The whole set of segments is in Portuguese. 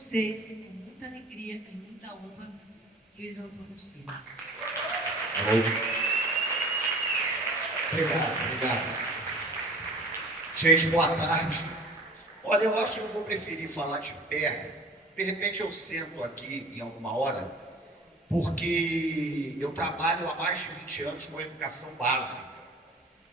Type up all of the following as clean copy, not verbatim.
vocês, com muita alegria e muita honra, que eu exalto vocês. Obrigado. Gente, boa tarde. Olha, eu acho que eu vou preferir falar de pé. De repente eu sento aqui em alguma hora, porque eu trabalho há mais de 20 anos com educação básica,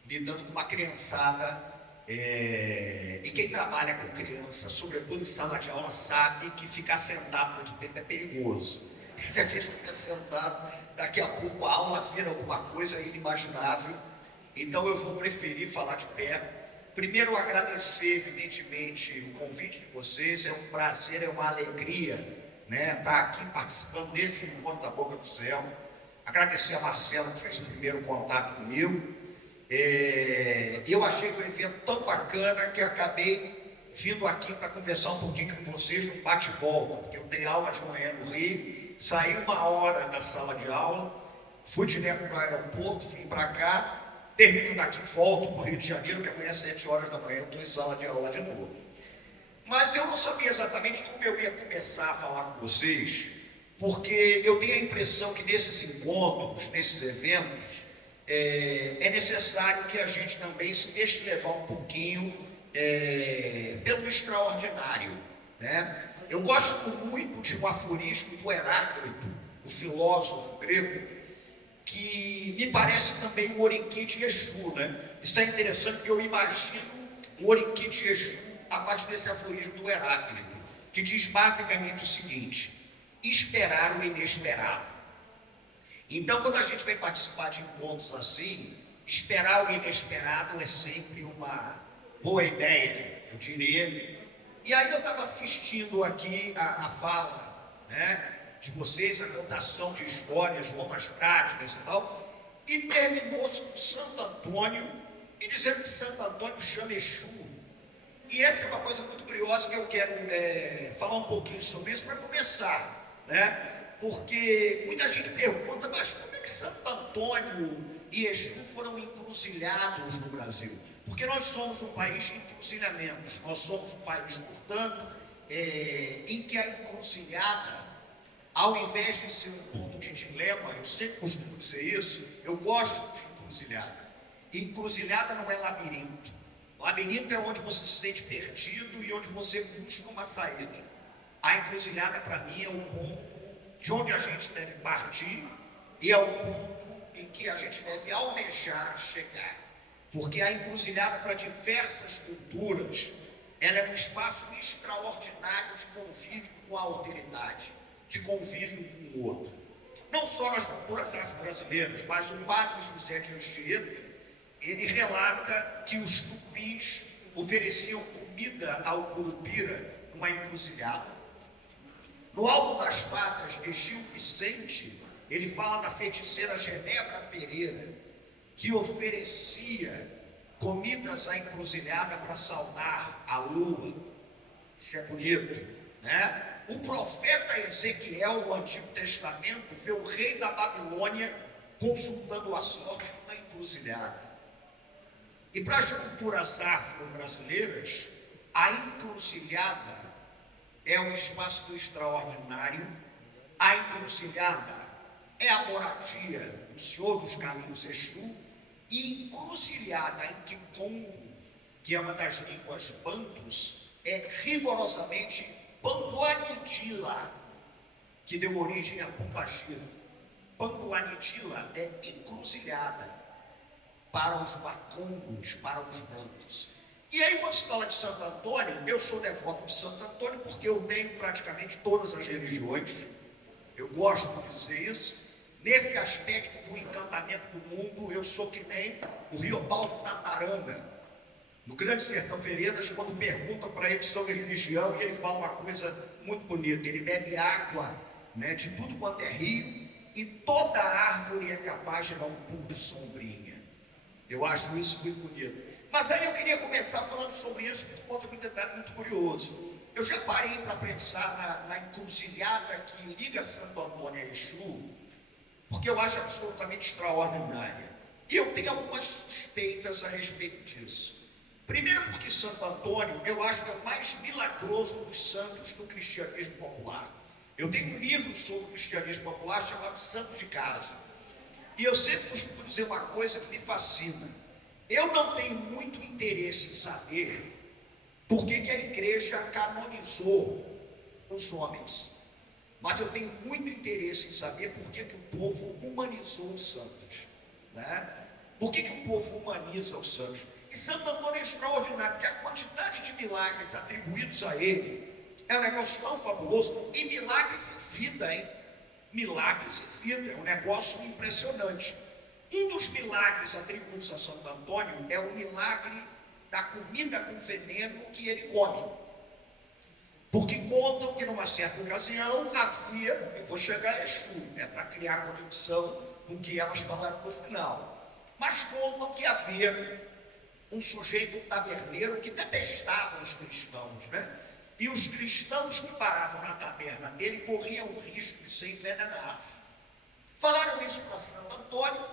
lidando com uma criançada. E quem trabalha com criança, sobretudo em sala de aula, sabe que ficar sentado muito tempo é perigoso. Se a gente fica sentado, daqui a pouco a aula vira alguma coisa inimaginável. Então eu vou preferir falar de pé. Primeiro, agradecer, evidentemente, o convite de vocês. É um prazer, é uma alegria, né, estar aqui participando desse encontro da Boca do Céu. Agradecer a Marcela, que fez o primeiro contato comigo. Eu achei o evento tão bacana que acabei vindo aqui para conversar um pouquinho com vocês no bate-volta, porque eu dei aula de manhã no Rio, saí 1 hora da sala de aula, fui direto para o aeroporto, vim para cá, termino daqui, volto para o Rio de Janeiro, que amanhã às 7 horas da manhã eu estou em sala de aula de novo. Mas eu não sabia exatamente como eu ia começar a falar com vocês, porque eu tenho a impressão que nesses encontros, nesses eventos, é necessário que a gente também se deixe levar um pouquinho pelo extraordinário, né? Eu gosto muito de um aforismo do Heráclito, o filósofo grego, que me parece também o Oriquim de Exu, né? Isso é interessante porque eu imagino o Oriquim de Exu a partir desse aforismo do Heráclito, que diz basicamente o seguinte: esperar o inesperado. Então, quando a gente vai participar de encontros assim, esperar o inesperado é sempre uma boa ideia, eu diria. E aí eu estava assistindo aqui a fala, né, de vocês, a contação de histórias, boas práticas e tal, e terminou-se com Santo Antônio, e dizendo que Santo Antônio chama Exu. E essa é uma coisa muito curiosa que eu quero falar um pouquinho sobre isso para começar, né? Porque muita gente pergunta, mas como é que Santo Antônio e Exu foram encruzilhados no Brasil? Porque nós somos um país de encruzilhamentos, nós somos um país, portanto, em que a encruzilhada, ao invés de ser um ponto de dilema, eu sempre costumo dizer isso, eu gosto de encruzilhada. Encruzilhada não é labirinto. Labirinto é onde você se sente perdido e onde você busca uma saída. A encruzilhada, para mim, é o ponto de onde a gente deve partir e é o ponto em que a gente deve almejar chegar. Porque a encruzilhada, para diversas culturas, ela é um espaço extraordinário de convívio com a alteridade, de convívio com o outro. Não só nas culturas afro-brasileiras, mas o padre José de Anchieta, ele relata que os tupis ofereciam comida ao curupira numa encruzilhada. No álbum das fadas de Gil Vicente, ele fala da feiticeira Genebra Pereira, que oferecia comidas à encruzilhada para saudar a lua. Isso é bonito, né? O profeta Ezequiel, no Antigo Testamento, vê o rei da Babilônia consultando a sorte na encruzilhada. E para as culturas afro-brasileiras, a encruzilhada é um espaço do extraordinário. A encruzilhada é a moradia do Senhor dos Caminhos Exu. E encruzilhada em Kikongo, que é uma das línguas bantus, é rigorosamente Panguanitila, que deu origem a Pombagira. Panguanitila é encruzilhada para os macongos, para os bantus. E aí, quando se fala de Santo Antônio, eu sou devoto de Santo Antônio porque eu tenho praticamente todas as religiões. Eu gosto de dizer isso. Nesse aspecto do encantamento do mundo, eu sou que nem o Riobaldo Tataranga, no Grande Sertão Veredas, quando perguntam para ele sobre religião, e ele fala uma coisa muito bonita: ele bebe água, né, de tudo quanto é rio, e toda árvore é capaz de dar um pouco de sombrinha. Eu acho isso muito bonito. Mas aí eu queria começar falando sobre isso, por conta de um detalhe muito curioso. Eu já parei para pensar na encruzilhada que liga Santo Antônio a Exu, porque eu acho absolutamente extraordinária. E eu tenho algumas suspeitas a respeito disso. Primeiro porque Santo Antônio, eu acho que é o mais milagroso dos santos do cristianismo popular. Eu tenho um livro sobre o cristianismo popular chamado Santos de Casa. E eu sempre costumo dizer uma coisa que me fascina. Eu não tenho muito interesse em saber por que a igreja canonizou os homens. Mas eu tenho muito interesse em saber por que o povo humanizou os santos. Né? Por que o povo humaniza os santos? E Santo Antônio é extraordinário, porque a quantidade de milagres atribuídos a ele é um negócio tão fabuloso. E milagres em vida, hein? Milagres em vida, é um negócio impressionante. Um dos milagres atribuídos a Santo Antônio é o milagre da comida com veneno que ele come. Porque contam que numa certa ocasião havia, eu vou chegar a Exu, para criar conexão com o que elas falaram no final, mas contam que havia um sujeito taberneiro que detestava os cristãos, né? E os cristãos que paravam na taberna dele corriam o risco de ser envenenados. Falaram isso para Santo Antônio,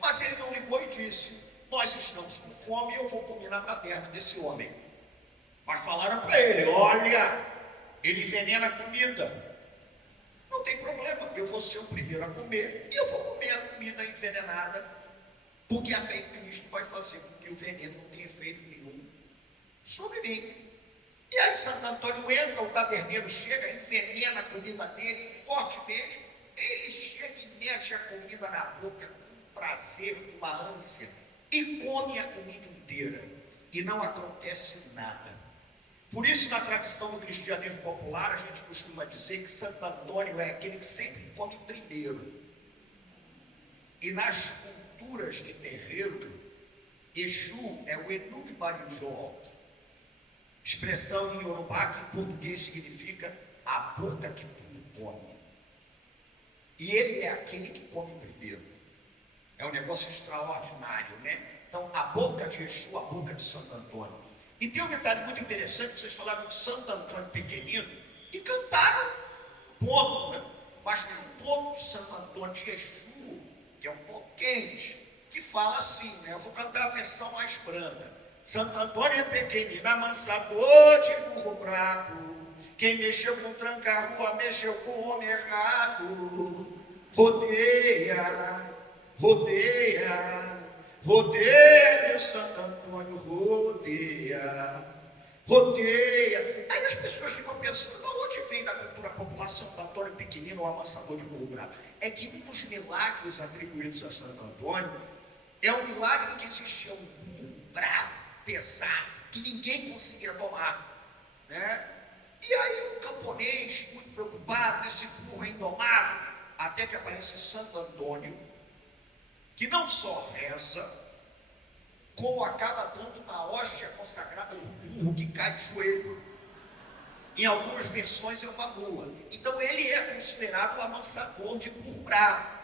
mas ele não ligou e disse: nós estamos com fome e eu vou comer na taberna desse homem. Mas falaram para ele: olha, ele envenena a comida. Não tem problema, eu vou ser o primeiro a comer e eu vou comer a comida envenenada, porque a fé em Cristo vai fazer com que o veneno não tenha efeito nenhum sobre mim. E aí Santo Antônio entra, o taberneiro chega, envenena a comida dele fortemente. Ele chega e mete a comida na boca com prazer, com uma ânsia, e come a comida inteira. E não acontece nada. Por isso, na tradição do cristianismo popular, a gente costuma dizer que Santo Antônio é aquele que sempre come primeiro. E nas culturas de terreiro, Exu é o Enuque Barijó, expressão em Yorubá que em português significa a boca que tudo come. E ele é aquele que come primeiro. É um negócio extraordinário, né? Então, a boca de Exu, a boca de Santo Antônio. E tem um detalhe muito interessante, que vocês falaram de Santo Antônio pequenino e cantaram ponto, né? Mas tem um ponto de Santo Antônio de Exu, que é um pouco quente, que fala assim, né? Eu vou cantar a versão mais branda. Santo Antônio é pequenino, amansador de burro brabo. Quem mexeu com tranca-rua, mexeu com o homem errado. Rodeia, rodeia, rodeia, meu Santo Antônio, rodeia, rodeia. Aí as pessoas ficam pensando, de onde vem da cultura popular Santo Antônio pequenino ou amansador de burro brabo? É que um dos milagres atribuídos a Santo Antônio é um milagre que existia um burro brabo, pesado, que ninguém conseguia domar, né? E aí o camponês, muito preocupado, esse burro indomável, até que aparece Santo Antônio, que não só reza, como acaba dando uma hóstia consagrada ao burro que cai de joelho. Em algumas versões é uma mula. Então ele é considerado o amansador de burro bravo.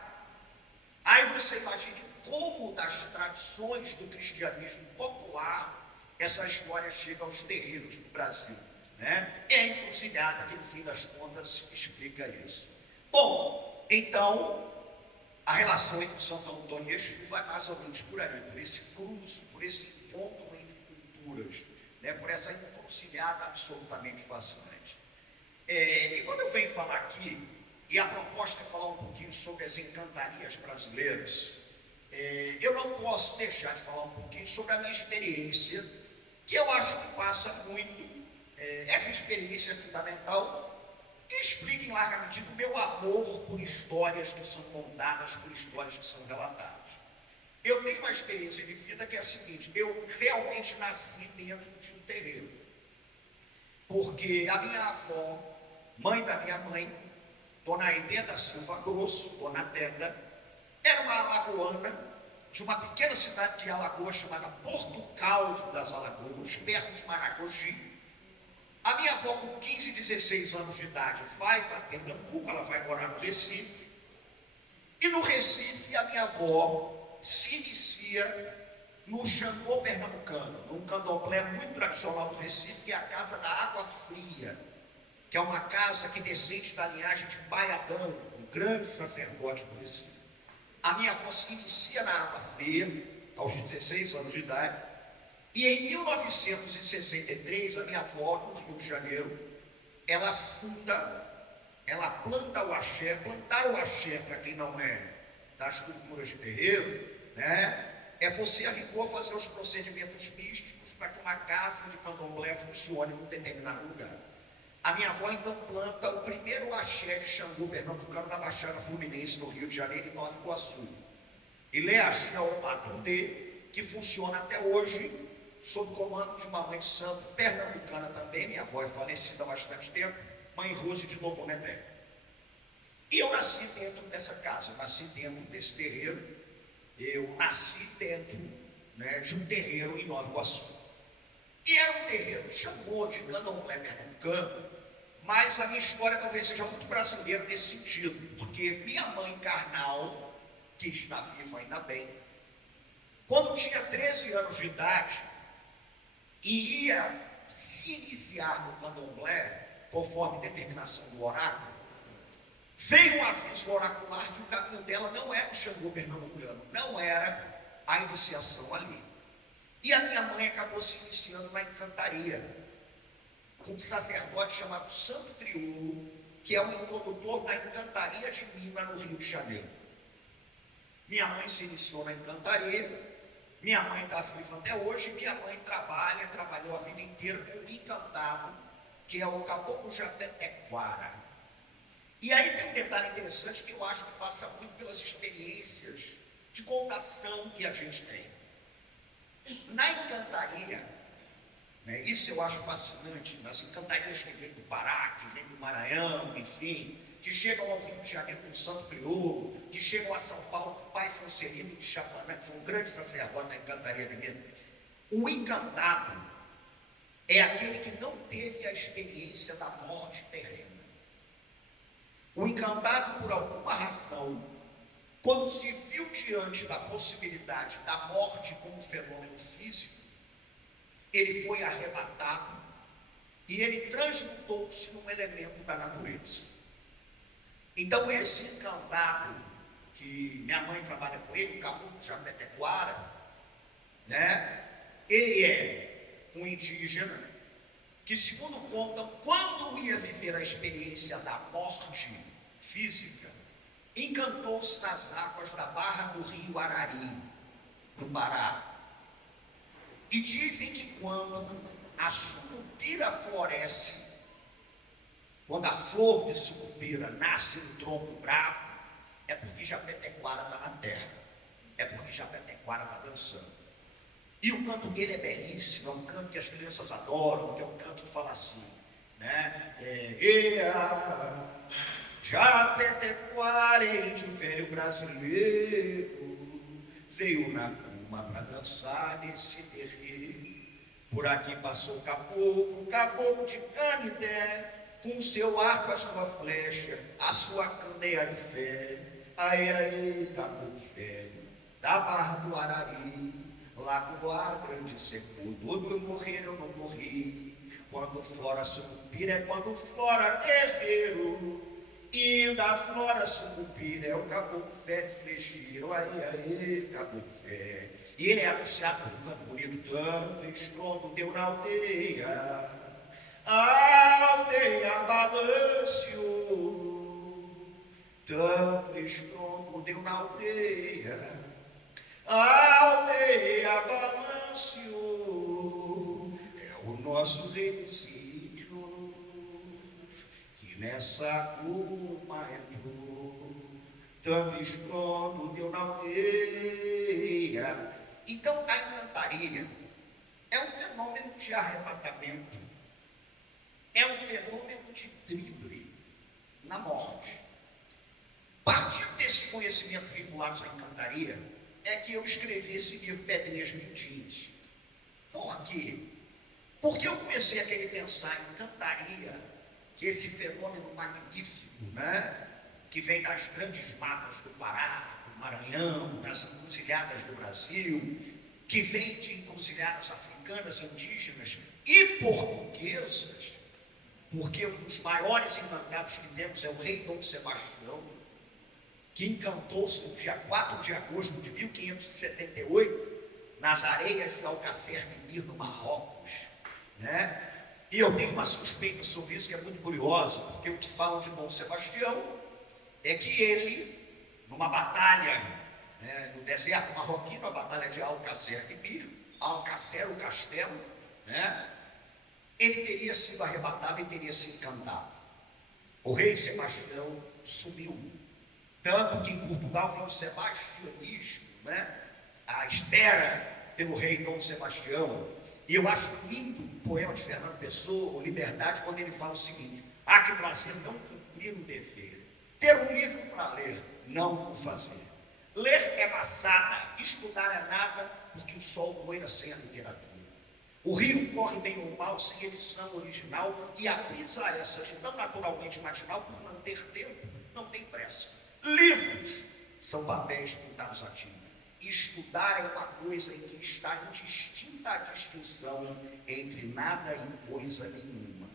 Aí você imagine como das tradições do cristianismo popular essa história chega aos terreiros do Brasil, né? É a encruzilhada que no fim das contas explica isso. Bom, então a relação entre Santo Antônio e Exu vai mais ou menos por aí, por esse cruzo, por esse encontro entre culturas, né? Por essa encruzilhada absolutamente fascinante. E quando eu venho falar aqui, e a proposta é falar um pouquinho sobre as encantarias brasileiras, eu não posso deixar de falar um pouquinho sobre a minha experiência, que eu acho que passa muito, essa experiência fundamental, e explica em larga medida o meu amor por histórias que são contadas, por histórias que são relatadas. Eu tenho uma experiência de vida que é a seguinte: eu realmente nasci dentro de um terreiro, porque a minha avó, mãe da minha mãe, Dona Aidê da Silva Grosso, Dona Tenda, era uma alagoana de uma pequena cidade de Alagoas chamada Porto Calvo das Alagoas, perto de Maragogi. A minha avó, com 15, 16 anos de idade, vai para Pernambuco, ela vai morar no Recife. E no Recife, a minha avó se inicia no Xangô pernambucano, num candomblé muito tradicional do Recife, que é a Casa da Água Fria, que é uma casa que descende da linhagem de Baiadão, um grande sacerdote do Recife. A minha avó se inicia na Água Fria, aos 16 anos de idade, E em 1963, a minha avó, no Rio de Janeiro, ela planta o axé. Plantar o axé, para quem não é das culturas de terreiro, né, é você a rigor fazer os procedimentos místicos para que uma casa de candomblé funcione em um determinado lugar. A minha avó então planta o primeiro axé de Xangô pernambucano na Baixada Fluminense, no Rio de Janeiro, em Nova Iguaçu. Ele é axé ao Patondê, que funciona até hoje, sob comando de uma mãe de santo pernambucana também. Minha avó é falecida há bastante tempo, mãe Rose de Loboneté. E eu nasci dentro dessa casa, eu nasci dentro desse terreiro, eu nasci dentro, né, de um terreiro em Nova Iguaçu. E era um terreiro de Xangô, de candomblé pernambucano, mas a minha história talvez seja muito brasileira nesse sentido, porque minha mãe carnal, que está viva ainda bem, quando tinha 13 anos de idade e ia se iniciar no candomblé, conforme determinação do oráculo, veio um aviso oracular que o caminho dela não era o Xangô pernambucano, não era a iniciação ali. E a minha mãe acabou se iniciando na encantaria, com um sacerdote chamado Santo Triulo, que é um introdutor da encantaria de Minas, no Rio de Janeiro. Minha mãe se iniciou na encantaria, minha mãe está viva até hoje, minha mãe trabalhou a vida inteira com um encantado, que é o Caboclo Japetequara. E aí tem um detalhe interessante que eu acho que passa muito pelas experiências de contação que a gente tem. Na encantaria, né, isso eu acho fascinante, nas encantarias que vêm do Pará, que vêm do Maranhão, enfim, que chegam ao Rio de Janeiro com Santo Crioulo, que chegam a São Paulo com o Pai Francelino de Chapané, que foi um grande sacerdote da encantaria de Minas. O encantado é aquele que não teve a experiência da morte terrena. O encantado, por alguma razão, quando se viu diante da possibilidade da morte como fenômeno físico, ele foi arrebatado e ele transmutou-se num elemento da natureza. Então esse encantado, que minha mãe trabalha com ele, o Caboclo Japetequara, né, ele é um indígena que, segundo contam, quando ia viver a experiência da morte física, encantou-se nas águas da barra do rio Arari, no Pará. E dizem que quando a sucupira floresce, quando a flor de sucupira nasce no tronco bravo, é porque Japetequara está na terra, é porque Japetequara está dançando. E o canto dele é belíssimo, é um canto que as crianças adoram, que é um canto que fala assim, né? Japetequara, índio velho brasileiro, veio na cama para dançar nesse terreiro. Por aqui passou o caboclo de Canidé, com seu arco, a sua flecha, a sua candeia de fé. Ai, caboclo velho, da barra do Arari, lá com a grande secura, todos morreram, eu não morri. Quando flora sucupira é quando flora terreiro, e da flora sucupira é o caboclo velho flecheiro. Ai, caboclo velho. E ele é anunciado por um canto bonito, tanto estrondo deu na aldeia, a aldeia balanceou, tanto estrondo deu na aldeia, a aldeia balanceou. É o nosso rei dos sítios, que nessa curva entrou, tanto estrondo deu na aldeia. Então a encantaria é um fenômeno de arrebatamento, é um fenômeno de drible na morte. Partindo desses conhecimentos vinculados à encantaria, é que eu escrevi esse livro Pedrinhas Mindins. Por quê? Porque eu comecei a querer pensar em encantaria, esse fenômeno magnífico, né, que vem das grandes matas do Pará, do Maranhão, das encruzilhadas do Brasil, que vem de encruzilhadas africanas, indígenas e portuguesas, porque um dos maiores encantados que temos é o rei Dom Sebastião, que encantou-se no dia 4 de agosto de 1578, nas areias de Alcácer Quibir, no Marrocos, né? E eu tenho uma suspeita sobre isso que é muito curiosa, porque o que falam de Dom Sebastião é que ele, numa batalha, né, no deserto marroquino, a batalha de Alcácer Quibir, Alcácer, o castelo, né, ele teria sido arrebatado e teria sido encantado. O rei Sebastião sumiu, tanto que em Portugal vem o sebastianismo, né, a espera pelo rei Dom Sebastião. E eu acho lindo o poema de Fernando Pessoa, o Liberdade, quando ele fala o seguinte: há que prazer não cumprir o dever, ter um livro para ler, não o fazer. Ler é maçada, estudar é nada, porque o sol poeira sem a literatura. O rio corre bem ou mal, sem edição original, e a brisa essa, de tão naturalmente matinal, por não ter tempo, não tem pressa. Livros são papéis pintados a tinta. Estudar é uma coisa em que está indistinta a distinção entre nada e coisa nenhuma.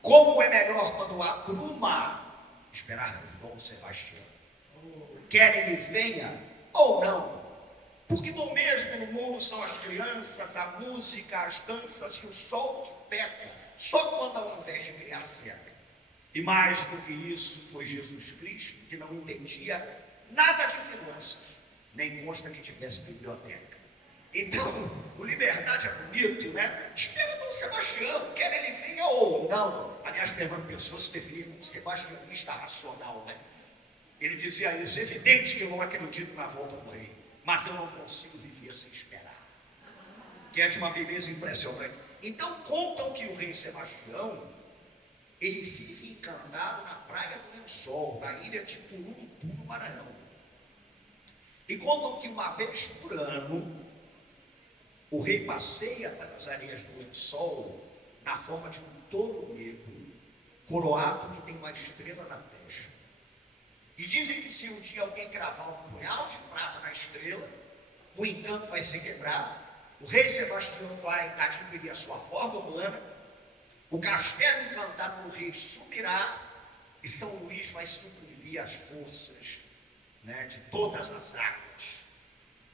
Como é melhor quando apruma esperar por Dom Sebastião. Quer ele venha ou não, porque bom mesmo no mundo são as crianças, a música, as danças e o sol que peca, só quando ao invés de criar seca. E mais do que isso foi Jesus Cristo, que não entendia nada de finanças, nem consta que tivesse biblioteca. Então, o Liberdade é bonito, né? Espera Dom Sebastião, quer ele venha ou não. Aliás, Fernando Pessoa se definia como sebastianista racional, né? Ele dizia isso: evidente que eu não acredito na volta do rei, mas eu não consigo viver sem esperar. Que é de uma beleza impressionante. Então, contam que o rei Sebastião, ele vive encantado na praia do Lençol, na ilha de Tururupu, no Maranhão. E contam que uma vez por ano, o rei passeia pelas areias do Lençol na forma de um touro negro, coroado, que tem uma estrela na testa. E dizem que se um dia alguém cravar um punhal de prata na estrela, o encanto vai ser quebrado, o rei Sebastião vai adquirir a sua forma humana, o castelo encantado do rei sumirá e São Luís vai suprimir as forças, né, de todas as águas.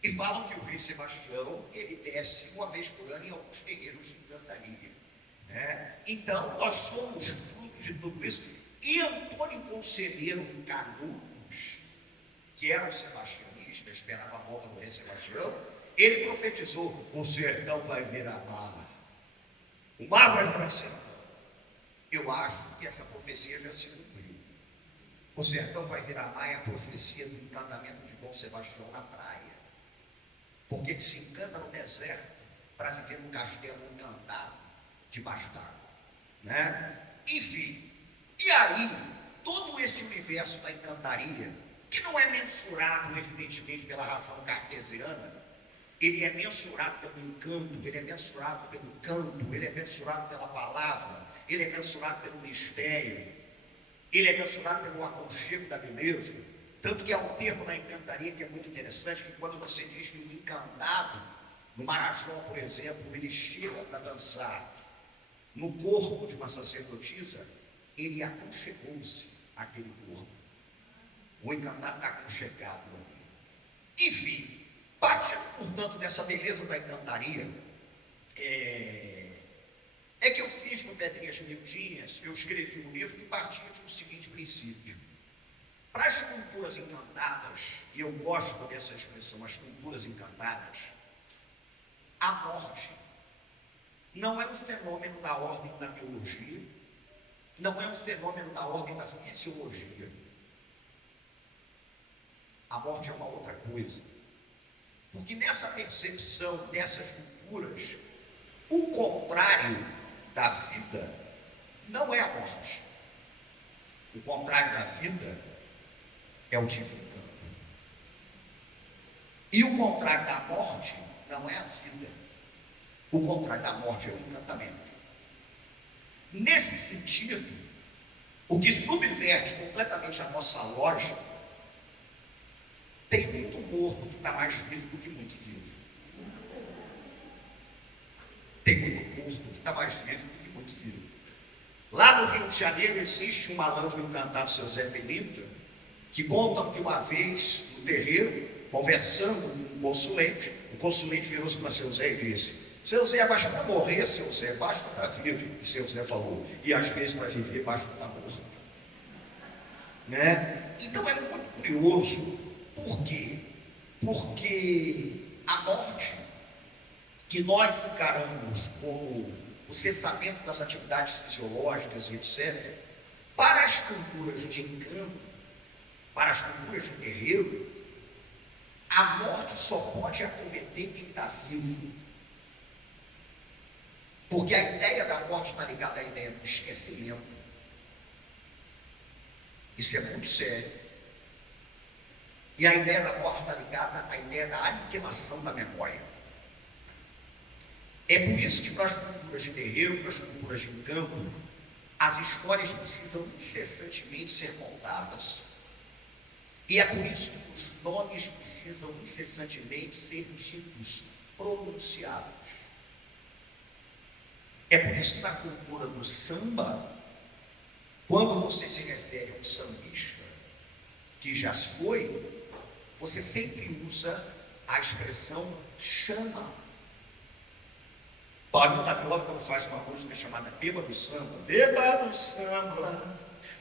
E falam que o rei Sebastião, ele desce uma vez por ano em alguns terreiros de encantaria, né? Então, nós somos frutos de tudo isso. E Antônio Conselheiro em Canudos, que era um sebastianista, esperava a volta do rei Sebastião, ele profetizou: o sertão vai virar mar, o mar vai virar sertão. Eu acho que essa profecia já se cumpriu. O sertão vai virar mar é a profecia do encantamento de Dom Sebastião na praia. Porque ele se encanta no deserto para viver num castelo encantado, debaixo d'água, né? Enfim, e aí, todo esse universo da encantaria, que não é mensurado, evidentemente, pela razão cartesiana, ele é mensurado pelo encanto, ele é mensurado pelo canto, ele é mensurado pela palavra, ele é mensurado pelo mistério, ele é mensurado pelo aconchego da beleza. Tanto que há um termo na encantaria que é muito interessante, que quando você diz que o encantado, no Marajó, por exemplo, ele chega para dançar no corpo de uma sacerdotisa, ele aconchegou-se àquele corpo. O encantado está aconchegado ali. Enfim, partindo, portanto, dessa beleza da encantaria, é que eu fiz no Pedrinhas Miudinhas, eu escrevi um livro que partia de um seguinte princípio. Para as culturas encantadas, e eu gosto dessa expressão, as culturas encantadas, a morte não é um fenômeno da ordem da biologia, não é um fenômeno da ordem da fisiologia. A morte é uma outra coisa. Porque nessa percepção dessas culturas, o contrário da vida não é a morte. O contrário da vida é o desencanto. E o contrário da morte não é a vida. O contrário da morte é o encantamento. Nesse sentido, o que subverte completamente a nossa lógica, tem muito morto que está mais vivo do que muito vivo. Tem muito morto que está mais vivo do que muito vivo. Lá no Rio de Janeiro existe um malandro encantado, seu Zé Benito, que contam que uma vez no terreiro conversando com o consulente virou-se para seu Zé e disse: seu Zé, basta para morrer, seu Zé, basta estar vivo. E seu Zé falou: e às vezes para viver basta estar morto. Né? Então é muito curioso. Por quê? Porque a morte, que nós encaramos como o cessamento das atividades fisiológicas e etc., para as culturas de encanto, para as culturas de terreiro, a morte só pode acometer quem está vivo. Porque a ideia da morte está ligada à ideia do esquecimento. Isso é muito sério. E a ideia da morte está ligada à ideia da aniquilação da memória. É por isso que para as culturas de terreiro, para as culturas de encanto, as histórias precisam incessantemente ser contadas. E é por isso que os nomes precisam incessantemente ser ditos, pronunciados. É por isso que na cultura do samba, quando você se refere a um sambista que já se foi, você sempre usa a expressão chama. Paulinho da Viola, quando faz uma música chamada Beba do Samba, beba do samba,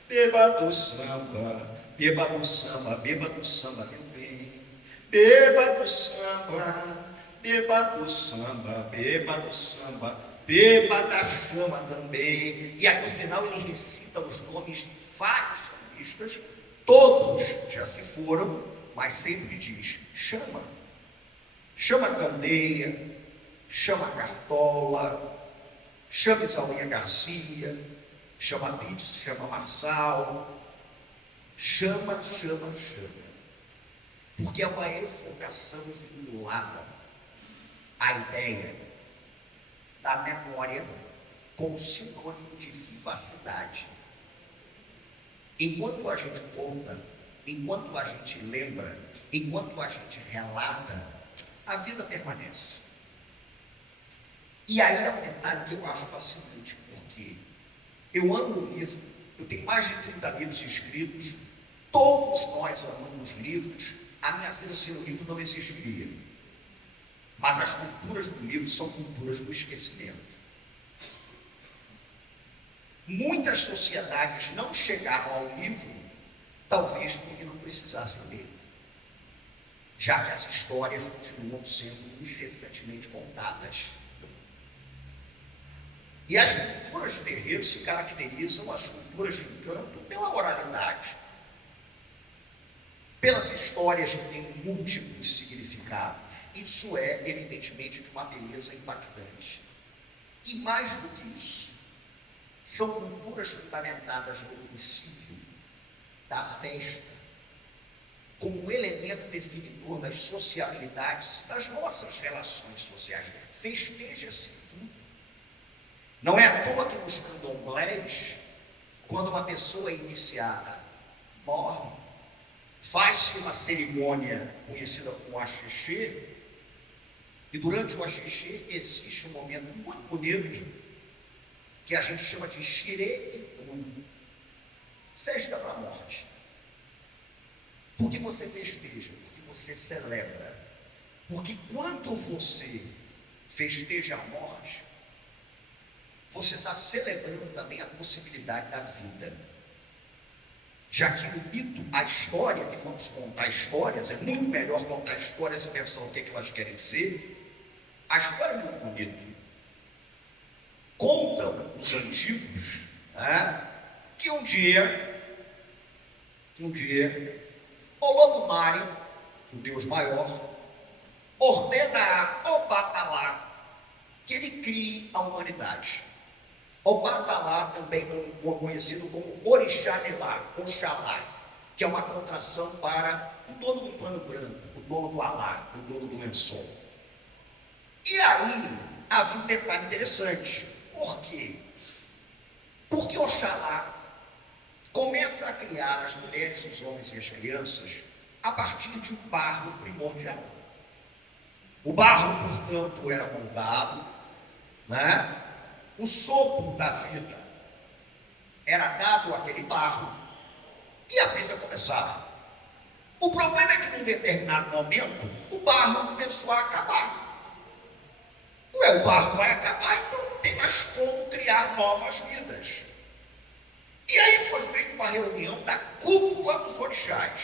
beba do samba, beba do samba, beba do samba, meu bem, beba do samba, beba do samba, beba do samba, beba da chama também. E aí no final ele recita os nomes de vários sambistas, todos já se foram, mas sempre diz chama. Chama Candeia, chama Cartola, chama Isaúinha Garcia, chama Pitts, chama Marçal, chama. Porque é uma evocação vinculada à ideia da memória como sinônimo de vivacidade. Enquanto a gente conta, enquanto a gente lembra, enquanto a gente relata, a vida permanece. E aí é um detalhe que eu acho fascinante, porque eu amo o livro, eu tenho mais de 30 livros escritos, todos nós amamos livros, a minha vida sem o livro não existiria. Mas as culturas do livro são culturas do esquecimento. Muitas sociedades não chegaram ao livro, talvez porque não precisassem dele, já que as histórias continuam sendo incessantemente contadas. E as culturas de terreiro se caracterizam, as culturas de encanto, pela oralidade, pelas histórias que têm múltiplos significados. Isso é, evidentemente, de uma beleza impactante. E mais do que isso, são culturas fundamentadas no princípio da festa, como um elemento definidor das sociabilidades, das nossas relações sociais. Festeja-se tudo. Não é à toa que nos candomblés, quando uma pessoa é iniciada morre, faz-se uma cerimônia conhecida como axixê, e durante o axixê existe um momento muito bonito que a gente chama de xirê-icu, festa da morte. Por que você festeja? Porque você celebra. Porque quando você festeja a morte, você está celebrando também a possibilidade da vida. Já que no mito, a história, e vamos contar histórias, é muito melhor contar histórias e pensar o que elas querem dizer. A história é muito bonita. Contam os antigos, né, que um dia, Olodumare, o Deus maior, ordena a Obatalá que ele crie a humanidade. Obatalá, também conhecido como Orixá-Nilá, Oxalá, que é uma contração para o dono do pano branco, o dono do alá, o dono do lençol. E aí havia um detalhe interessante. Por quê? Porque Oxalá começa a criar as mulheres, os homens e as crianças a partir de um barro primordial. O barro, portanto, era moldado, né? O sopro da vida era dado àquele barro e a vida começava. O problema é que, num determinado momento, o barro começou a acabar. O barro vai acabar, então não tem mais como criar novas vidas. E aí foi feita uma reunião da cúpula dos orixás.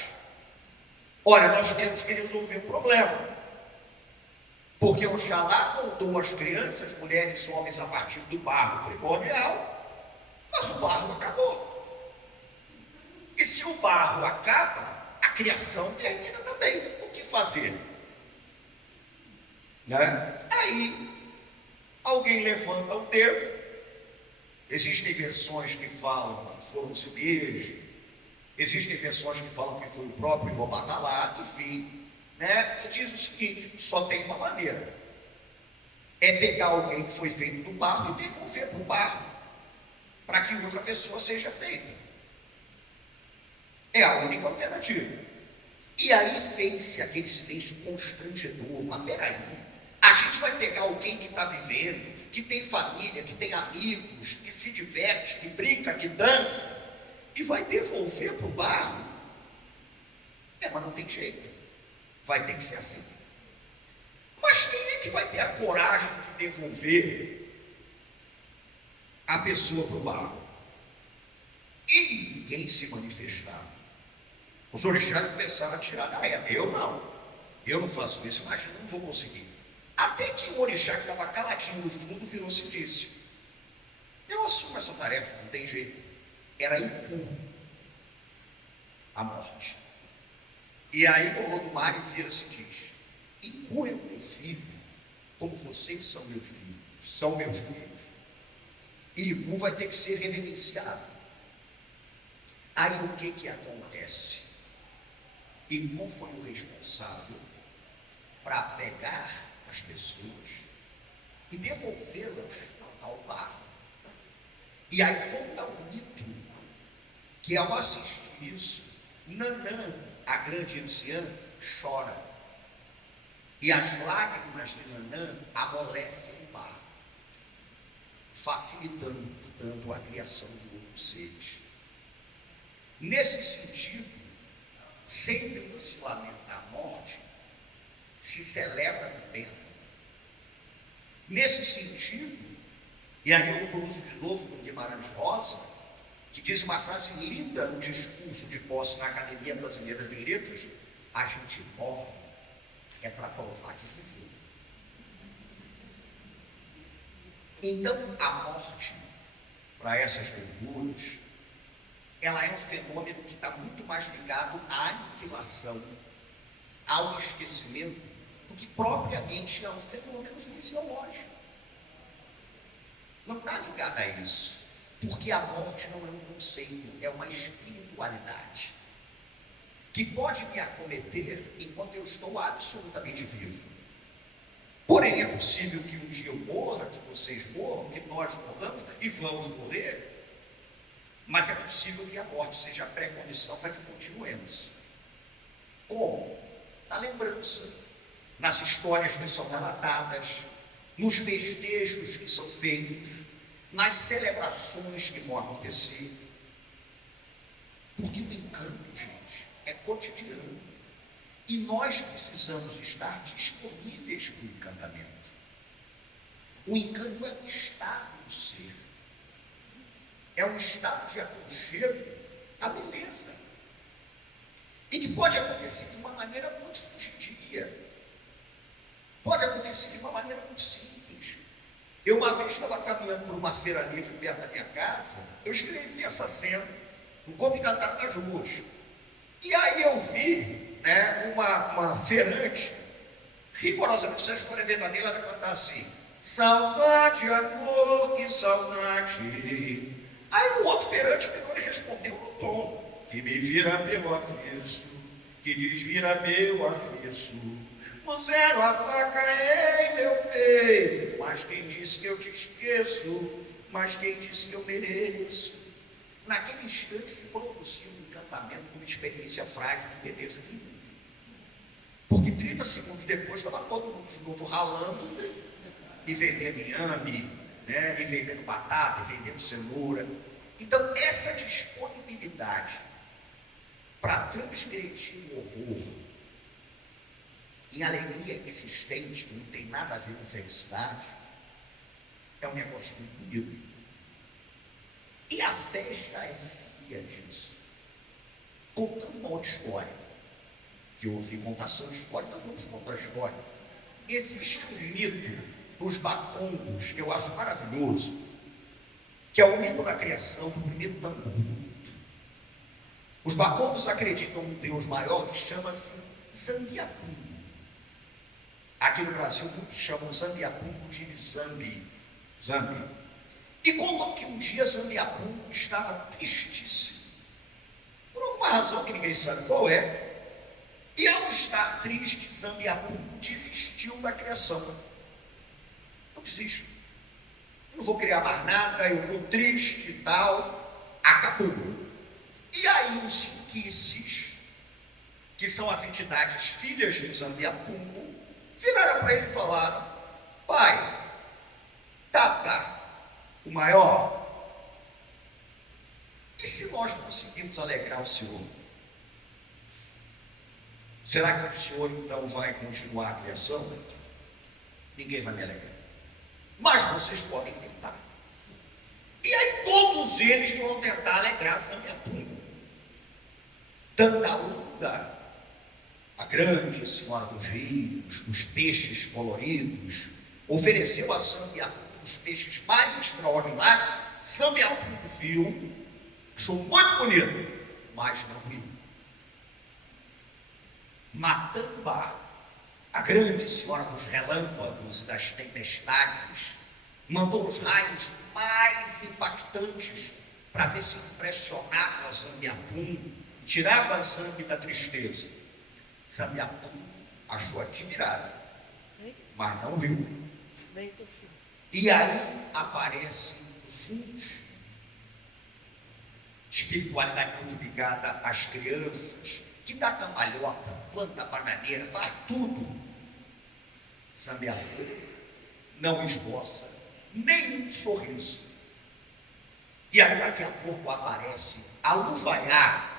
Olha, nós temos que resolver o problema. Porque Oxalá moldou as crianças, mulheres e homens a partir do barro primordial, mas o barro acabou. E se o barro acaba, a criação termina também. O que fazer? Né? Aí, alguém levanta o dedo. Existem versões que falam que foram os beijos. Existem versões que falam que foi o próprio Obatalá, enfim. Né? E diz o seguinte: só tem uma maneira. É pegar alguém que foi feito do barro e devolver para o barro, para que outra pessoa seja feita. É a única alternativa. E aí fez-se aquele silêncio constrangedor. Mas peraí, a gente vai pegar alguém que está vivendo, que tem família, que tem amigos, que se diverte, que brinca, que dança, e vai devolver para o barro? Mas não tem jeito. Vai ter que ser assim. Mas quem é que vai ter a coragem de devolver a pessoa para o barro? E ninguém se manifestava. Os orixás começaram a tirar da reta. Eu não faço isso, imagina, não vou conseguir. Até que um orixá que estava caladinho no fundo virou-se e disse: eu assumo essa tarefa, não tem jeito. Era Incu, a morte. E aí o Olodumare vira-se e diz: Incu é o meu filho, como vocês são meus filhos, são meus filhos. E Incu vai ter que ser reverenciado. Aí o que acontece? Incu foi o responsável para pegar as pessoas e devolvê-las ao barro. E aí conta o mito que, ao assistir isso, Nanã, a grande anciã, chora. E as lágrimas de Nanã amolecem o barro, facilitando a criação de outros seres. Nesse sentido, sempre que se lamenta a morte, se celebra também a vida. Nesse sentido, e aí eu cruzo de novo com Guimarães Rosa, que diz uma frase linda no discurso de posse na Academia Brasileira de Letras: a gente morre é para provar que viveu. Então, a morte, para essas leituras, ela é um fenômeno que está muito mais ligado à aniquilação, ao esquecimento, do que propriamente a um fenômeno fisiológico. Não está ligado a isso, porque a morte não é um conceito, é uma espiritualidade, que pode me acometer enquanto eu estou absolutamente vivo. Porém, é possível que um dia eu morra, que vocês morram, que nós morramos e vamos morrer. Mas é possível que a morte seja a pré-condição para que continuemos. Como? Na lembrança, nas histórias que são relatadas, nos festejos que são feitos, nas celebrações que vão acontecer. Porque o encanto, gente, é cotidiano. E nós precisamos estar disponíveis para o encantamento. O encanto é um estado do ser. É um estado de aconchego à beleza. E que pode acontecer de uma maneira muito fugidia. Pode acontecer de uma maneira muito simples. Eu uma vez estava caminhando por uma feira livre perto da minha casa, eu escrevi essa cena no Combinatário das Ruas. E aí eu vi, né, uma feirante, rigorosamente, se a história é verdadeira, ela vai cantar assim: saudade, amor, que saudade. Aí o outro feirante pegou e respondeu no tom: que me vira pelo avesso, que desvira meu avesso. Puseram a faca em meu peito, mas quem disse que eu te esqueço? Mas quem disse que eu mereço? Naquele instante se produziu um encantamento com uma experiência frágil de beleza de mundo. Porque 30 segundos depois estava todo mundo de novo ralando e vendendo inhame, né? E vendendo batata, e vendendo cenoura. Então essa disponibilidade para transgredir o horror em alegria existente, que não tem nada a ver com felicidade, é um negócio muito bonito. E a festa é filha disso. Contando uma outra história, que eu ouvi contação de história, nós vamos contar a história. Existe um mito dos bacongos, que eu acho maravilhoso, que é o mito da criação do primeiro tambor. Os bacongos acreditam num Deus maior que chama-se Zambiapum. Aqui no Brasil, muitos chamam Zambiapum de Zambi. E contam que um dia Zambiapum estava tristíssimo, por alguma razão que ninguém sabe qual é, e ao estar triste, Zambiapum desistiu da criação. Eu desisto. Eu não vou criar mais nada, eu estou triste e tal. Acabou. E aí os inquices, que são as entidades filhas de Zambiapum, viraram para ele e falaram: pai, Tata, o maior, e se nós conseguirmos alegrar o senhor? Será que o senhor então vai continuar a criação? Ninguém vai me alegrar. Mas vocês podem tentar. E aí todos eles vão tentar alegrar Zambiapum. Tantaúda, a grande senhora dos rios, dos peixes coloridos, ofereceu a Zambiapum os peixes mais extraordinários. Zambiapum viu, achou muito bonito, mas não riu. Matamba, a grande senhora dos relâmpagos e das tempestades, mandou os raios mais impactantes para ver se impressionava Zambiapum, tirava Zambi da tristeza. Zambiapum achou admirável, mas não riu. E aí aparece Vuns, espiritualidade muito ligada às crianças, que dá cambalhota, planta bananeira, faz tudo. Zambiapum não esboça nenhum sorriso. E aí daqui a pouco aparece Aluvaiá,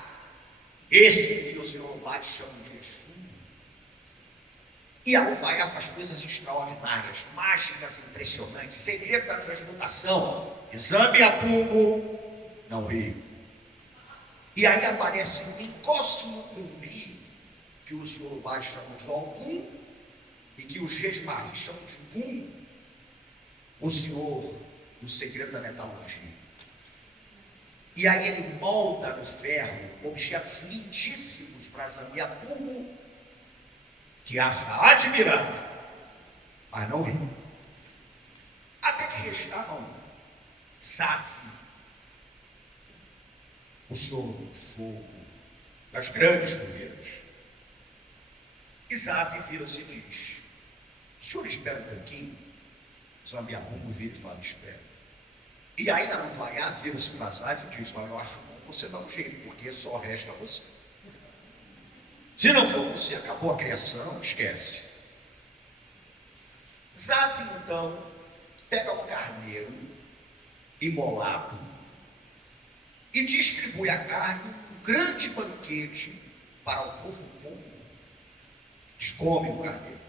esse que os iorubás chamam de Exu. E Aluvaiá faz coisas extraordinárias, mágicas, impressionantes, segredo da transmutação. Zambiapum não ri. E aí aparece Nicósimo Cumbi, que os iorubás chamam de Ogum, e que os Resmaris chamam de Gum, o senhor do segredo da metalurgia. E aí ele molda no ferro objetos lindíssimos para Zambiapum, que acha admirável, mas não ri. Até que restava um Zazi, o senhor do fogo, das grandes fogueiras. E Zazi vira-se e diz: o senhor espera um pouquinho? Zambiapum vira e fala: espera. E aí na Aluvaiá vira-se para Zazi e diz: olha, eu acho bom você dar um jeito, porque só resta você. Se não for você, acabou a criação, esquece. Zazi então pega um carneiro imolado e distribui a carne, um grande banquete para o povo comum. Eles comem o carneiro.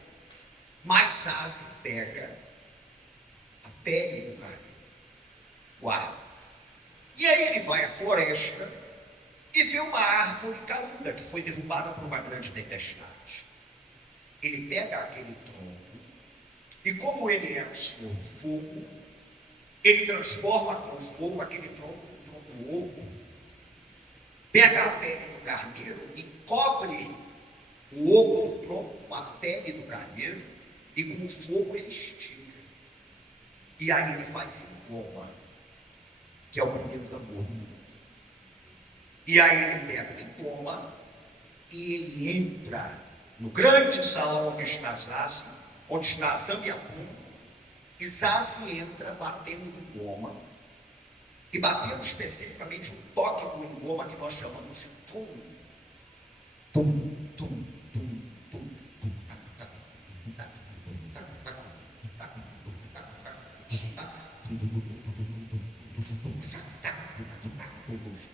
Mas Zazi pega a pele do carneiro, guarda. E aí ele vai à floresta e vê uma árvore caída que foi derrubada por uma grande tempestade. Ele pega aquele tronco e, como ele é o senhor do fogo, ele transforma com o fogo aquele tronco num tronco oco. Pega a pele do carneiro e cobre o oco do tronco com a pele do carneiro e com o fogo ele estica. E aí ele faz engoma, que é o primeiro tambor do mundo. E aí ele pega o engoma e ele entra no grande salão onde está Zazi, onde está Zambiapum, e Zazi entra batendo no engoma, e batendo especificamente o toque do engoma que nós chamamos de tum. Tum, tum, tum, tum, tum,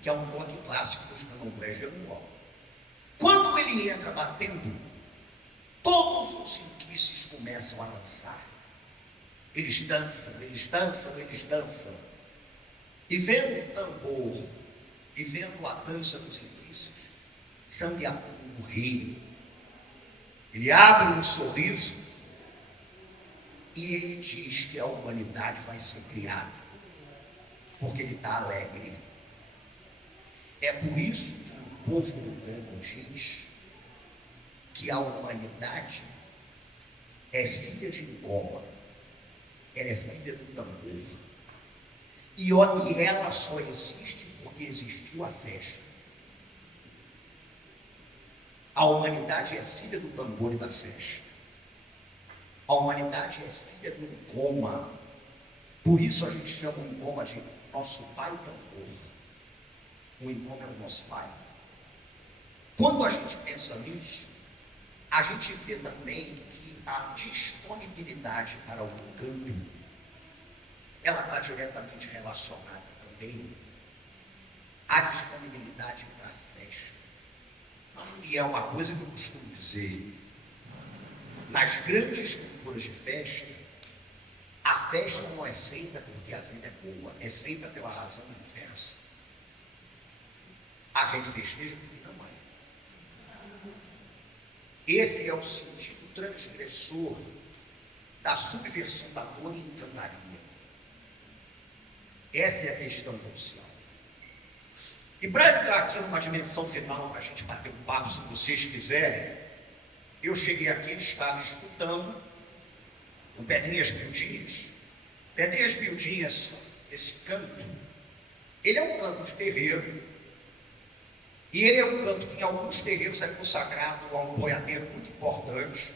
que é um toque clássico dos candomblés de Angola. Quando ele entra batendo, todos os inquices começam a dançar. Eles dançam, eles dançam, eles dançam. E vendo o tambor, e vendo a dança dos inquices, Santiago, o rei, ele abre um sorriso e ele diz que a humanidade vai ser criada, porque ele está alegre. É por isso que o povo do Congo diz que a humanidade é filha de Ngoma, ela é filha do tambor. E ela só existe porque existiu a festa. A humanidade é filha do tambor e da festa. A humanidade é filha do Ngoma. Por isso a gente chama o Ngoma de nosso pai tambor. O Ngoma é o nosso pai. Quando a gente pensa nisso, a gente vê também que a disponibilidade para o canto, ela está diretamente relacionada também à disponibilidade para a festa. E é uma coisa que eu costumo dizer, nas grandes culturas de festa, a festa não é feita porque a vida é boa, é feita pela razão inversa. A gente festeja porque não é. Esse é o sentido transgressor da subversão da dor e encantaria. Essa é a questão social. E para entrar aqui numa dimensão final, para a gente bater um papo, se vocês quiserem, eu cheguei aqui e estava escutando o Pedrinhas Miudinhas. Pedrinhas Miudinhas, esse canto, ele é um canto de terreiro, e ele é um canto que em alguns terreiros é consagrado a um boiadeiro muito importante,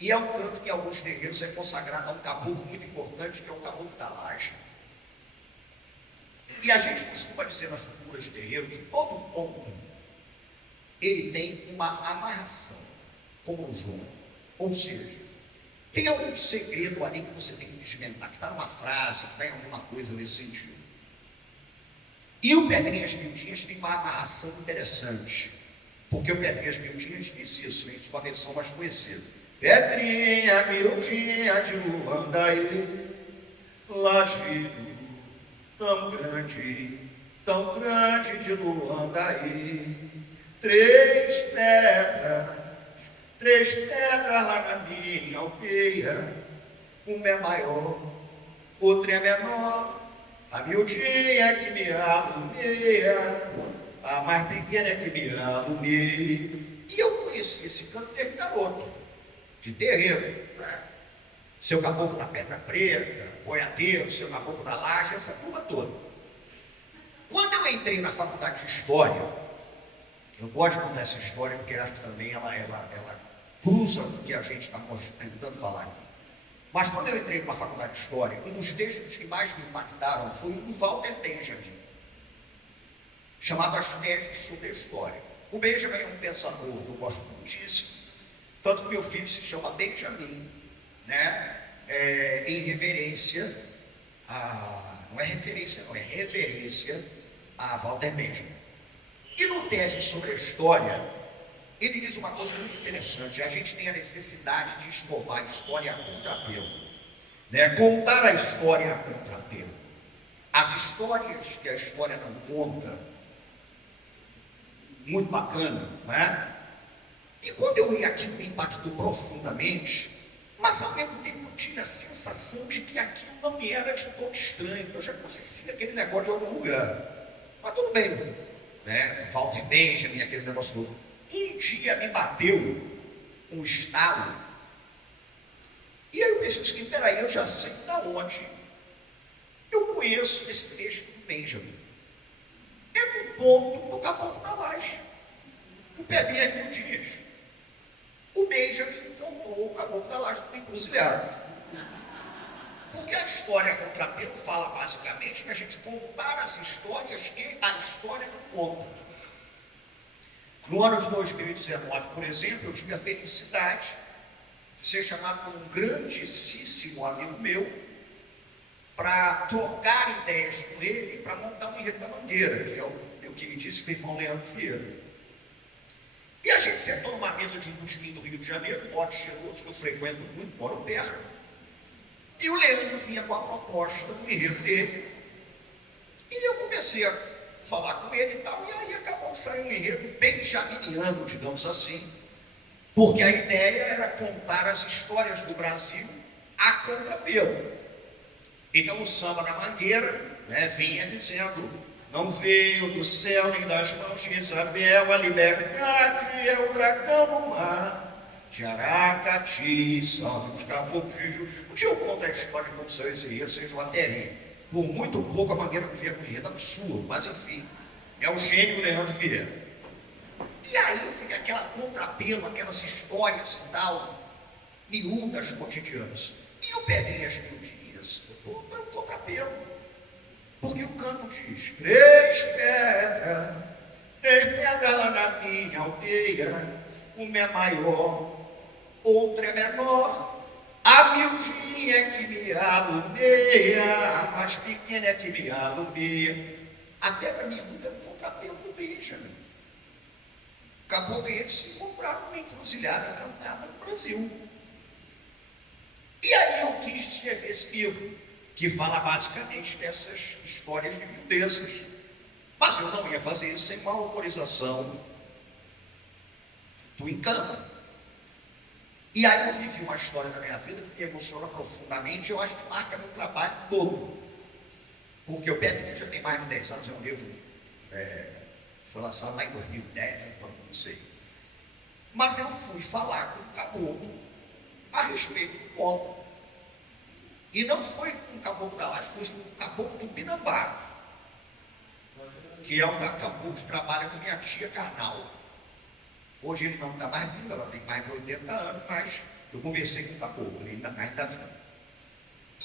e é um canto que em alguns terreiros é consagrado a um caboclo muito importante, que é o caboclo da laje. E a gente costuma dizer nas culturas de terreiro que todo ponto ele tem uma amarração, como o João. Ou seja, tem algum segredo ali que você tem que desmentar, que está numa frase, que está em alguma coisa nesse sentido. E o Pedrinhas Miudinhas tem uma amarração interessante, porque o Pedrinhas Miudinhas disse isso em sua versão mais conhecida. Pedrinha miudinha de Luandaí, lajeiro tão grande de Luandaí, três pedras lá na minha aldeia, uma é maior, outra é menor, a miudinha que me alumeia, a mais pequena é que me alumeia. E eu conheci esse canto desde garoto, de terreiro, né? Seu caboclo da Pedra Preta, boiadeiro, seu caboclo da laje, essa turma toda. Quando eu entrei na faculdade de História, eu gosto de contar essa história porque acho que também ela cruza o que a gente está tentando falar aqui. Mas quando eu entrei numa faculdade de História, um dos textos que mais me impactaram foi o do Walter Benjamin, chamado As Teses sobre a História. O Benjamin é um pensador que eu gosto muitíssimo, tanto que meu filho se chama Benjamin, né? Em reverência não é referência, não, é reverência a Walter Benjamin. E no Tese sobre a História, ele diz uma coisa muito interessante: a gente tem a necessidade de escovar a história a contrapelo, né? Contar a história a contrapelo. As histórias que a história não conta, muito bacana, né? E quando eu li aquilo me impactou profundamente, mas ao mesmo tempo eu tive a sensação de que aquilo não me era de todo estranho, eu já conhecia aquele negócio de algum lugar. Mas tudo bem, né? Walter Benjamin, aquele negócio todo. Um dia me bateu um estalo, e aí eu pensei assim, peraí, eu já sei de onde eu conheço esse texto do Benjamin. É no ponto do caboclo da laje, o Pedrinhas Miudinhas. O Benjamin encontrou o caboclo da laje com encruzilhado. Porque a história contrapelo fala basicamente que a gente contar as histórias que a história não conta. No ano de 2019, por exemplo, eu tive a felicidade de ser chamado por um grandíssimo amigo meu para trocar ideias com ele para montar um enredo da Mangueira, que é o meu queridíssimo irmão Leandro Vieira. E a gente sentou numa mesa de busquinho do Rio de Janeiro, um pote cheiroso que eu frequento muito, moro perto. E o Leandro vinha com a proposta do enredo dele. E eu comecei a falar com ele e tal, e aí acabou que saiu um enredo bem jaminiano, digamos assim, porque a ideia era contar as histórias do Brasil a contrapelo. Então o samba da Mangueira, né, vinha dizendo: não veio do céu nem das mãos de Isabel a liberdade, é o dragão no mar de Aracati, salve os caboclos de Ju. Um dia eu conto a história de como saiu esse enredo, vocês vão até rir. Por muito pouco a Mangueira não via com enredo absurdo, mas enfim, é o gênio Leandro Vieira. E aí fica aquela contrapelo, aquelas histórias e tal, miúdas cotidianas. E o Pedrinhas Mil Dias, o contrapelo. Porque o canto diz: três pedras lá na minha aldeia, uma é maior, outra é menor. A miudinha é que me alumeia, a mais pequena é que me alumeia. A pedra miúda é o contrapelo do Benjamin. Acabou que eles se encontraram numa encruzilhada cantada no Brasil. E aí eu quis escrever esse livro, que fala basicamente dessas histórias de miudezas. Mas eu não ia fazer isso sem uma autorização do Encanta. E aí eu vivi uma história da minha vida que me emociona profundamente, eu acho que marca meu trabalho todo. Porque o Pedrinho já tem mais de 10 anos, é um livro, foi lançado lá em 2010, então não sei. Mas eu fui falar com o caboclo a respeito do ponto. E não foi com o caboclo da laje, foi com o caboclo do Pinambá, que é um caboclo que trabalha com minha tia carnal. Hoje ele não está mais vindo, ela tem mais de 80 anos, mas eu conversei com o caboclo, ele ainda está vindo.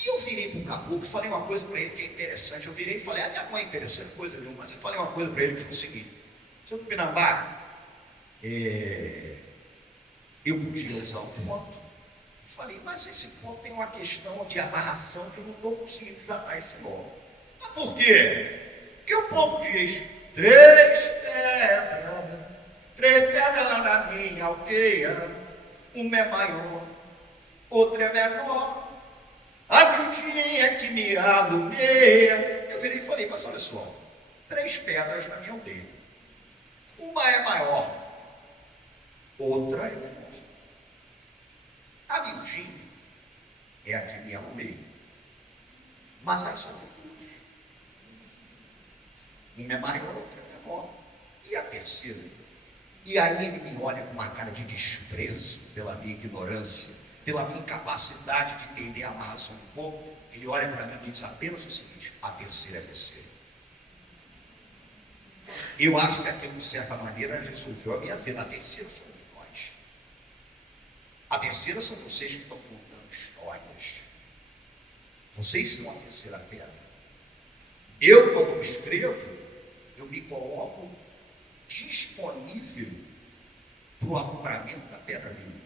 E eu virei para o caboclo e falei uma coisa para ele que é interessante. Eu virei e falei: não é interessante coisa nenhuma, mas eu falei uma coisa para ele que foi o seguinte: seu Tupinambá, eu podia usar um ponto. Eu falei: mas esse ponto tem uma questão de amarração que eu não estou conseguindo desatar esse nó. Mas por quê? Porque o ponto diz: três pedras lá na minha aldeia, uma é maior, outra é menor. A miudinha que me alumeia. Eu virei e falei: mas olha só, três pedras na minha aldeia. Uma é maior, outra é menor. A miudinha é a que me alumeia. Mas aí são duas. Uma é maior, outra é menor. E a terceira? E aí ele me olha com uma cara de desprezo pela minha ignorância, pela minha incapacidade de entender a amarração do povo. Ele olha para mim e diz apenas o seguinte: a terceira é você. Eu acho que aquilo, de certa maneira, resolveu a minha vida. A terceira somos nós. A terceira são vocês que estão contando histórias. Vocês são a terceira pedra. Eu, quando escrevo, eu me coloco disponível para o alumbramento da pedra miúda.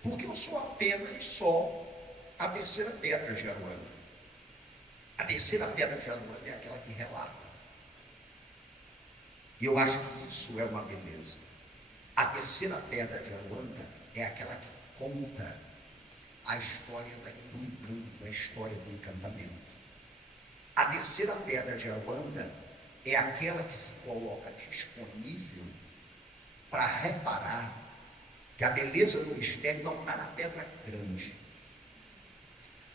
Porque eu sou apenas só a terceira pedra de Aruanda. A terceira pedra de Aruanda é aquela que relata. E eu acho que isso é uma beleza. A terceira pedra de Aruanda é aquela que conta a história do encanto, a história do encantamento. A terceira pedra de Aruanda é aquela que se coloca disponível para reparar que a beleza do mistério não está na pedra grande.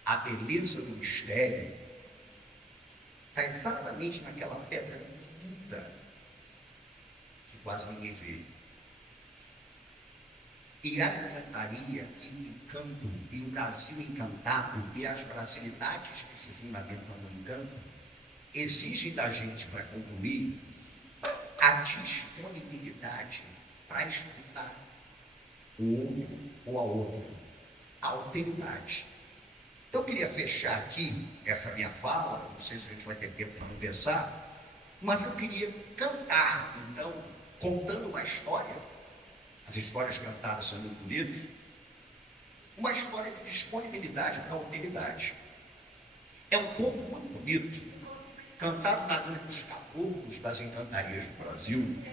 A beleza do mistério está exatamente naquela pedra muda que quase ninguém vê. E a encantaria, e o encanto, e o Brasil encantado, e as brasilidades que se fundamentam no encanto, exigem da gente, para concluir, a disponibilidade para escutar o outro ou a outra, a alteridade. Então, eu queria fechar aqui essa minha fala, não sei se a gente vai ter tempo para conversar, mas eu queria cantar, então, contando uma história. As histórias cantadas são muito bonitas, uma história de disponibilidade para a alteridade. É um conto muito bonito, cantado na língua dos caboclos das encantarias do Brasil,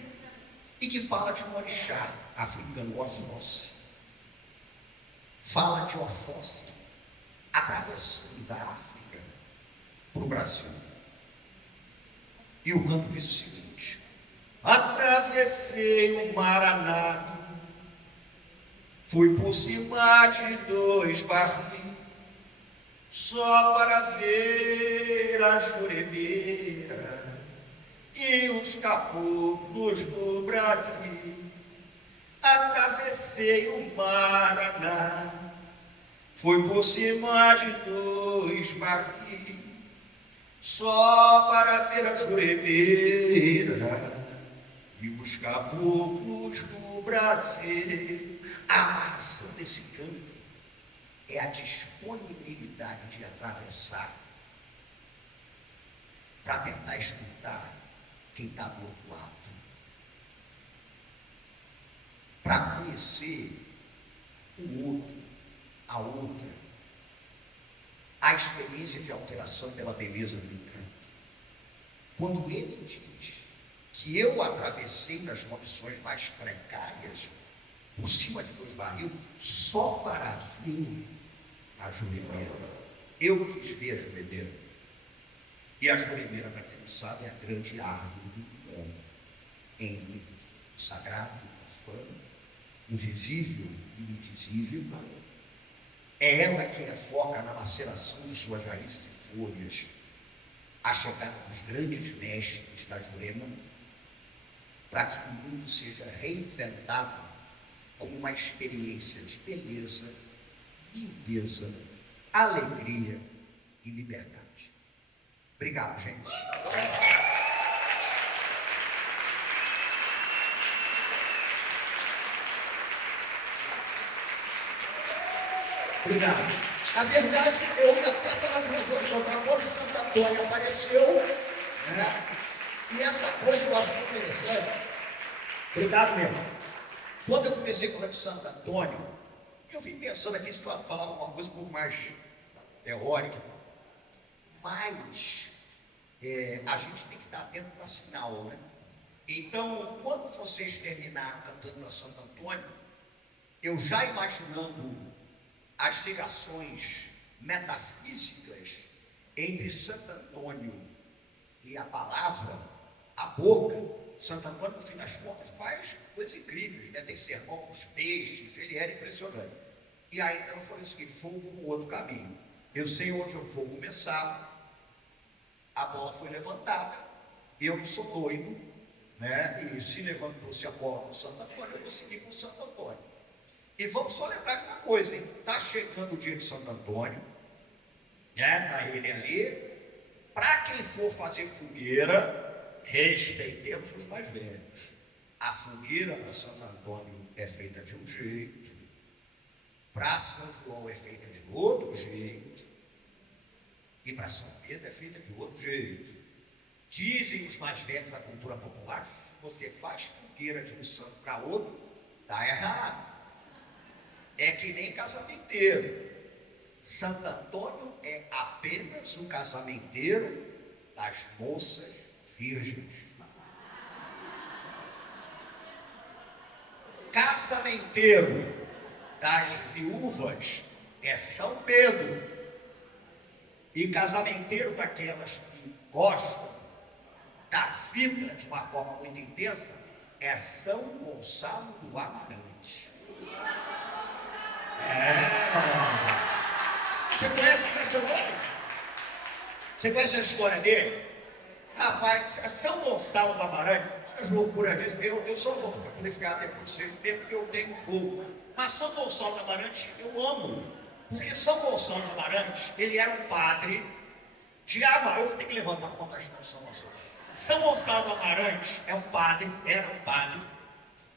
e que fala de um orixá africano, Oxóssi. Fala de Oxóssi atravessando da África para o Brasil. E o canto diz o seguinte: atravessei o Maraná, fui por cima de 2 barris, só para ver a juremeira e os caboclos do Brasil. Atravessei o Maraná, fui por cima de 2 barris, só para ver a juremeira e os caboclos do Brasil. A amarração desse canto é a disponibilidade de atravessar para tentar escutar quem está do outro lado, para conhecer o outro, a outra, a experiência de alteração pela beleza do canto. Quando ele diz que eu atravessei nas condições mais precárias, por cima de 2 barril, só para ver a juremeira. Eu quis ver a juremeira. E a juremeira, para quem não sabe, é a grande árvore do mundo, entre o sagrado e o profano, o visível e o invisível. É ela que foca na maceração de suas raízes e folhas, a chegada dos grandes mestres da Jurema, para que o mundo seja reinventado como uma experiência de beleza, lindeza, alegria e liberdade. Obrigado, gente. Obrigado. Na verdade, eu ia até fazer uma coisa para quando o Santo Antônio apareceu, né? E essa coisa eu acho muito interessante. Obrigado, meu irmão. Quando eu comecei a falar de Santo Antônio, eu vim pensando aqui, se falava uma coisa um pouco mais teórica, mas a gente tem que estar atento para sinal, né? Então, quando vocês terminaram cantando para Santo Antônio, eu já imaginando as ligações metafísicas entre Santo Antônio e a palavra, a boca, Santo Antônio, no fim das contas, faz coisas incríveis, né? Tem sermão com os peixes, ele era impressionante. E aí então eu falei o seguinte: vou por um outro caminho. Eu sei onde eu vou começar. A bola foi levantada, eu não sou doido, né? E se levantou-se a bola com Santo Antônio, eu vou seguir com Santo Antônio. E vamos só lembrar de uma coisa, hein? Está chegando o dia de Santo Antônio, né? Está ele ali. Para quem for fazer fogueira, respeitemos os mais velhos. A fogueira para Santo Antônio é feita de um jeito, para São João é feita de outro jeito, e para São Pedro é feita de outro jeito. Dizem os mais velhos da cultura popular que se você faz fogueira de um santo para outro, está errado. É que nem casamenteiro. Santo Antônio é apenas um casamenteiro das moças virgens. Casamenteiro das viúvas é São Pedro. E casamenteiro daquelas que gostam da vida de uma forma muito intensa é São Gonçalo do Amarante. Você conhece esse nome? Você conhece a história dele? Rapaz, São Gonçalo do Amarante, as loucuras dele, eu só vou ficar até com vocês mesmo porque eu tenho fogo. Mas São Gonçalo do Amarante eu amo, porque São Gonçalo do Amarante, ele era um padre de Amarante. Eu vou ter que levantar para contar a história de São Gonçalo. São Gonçalo do Amarante era um padre,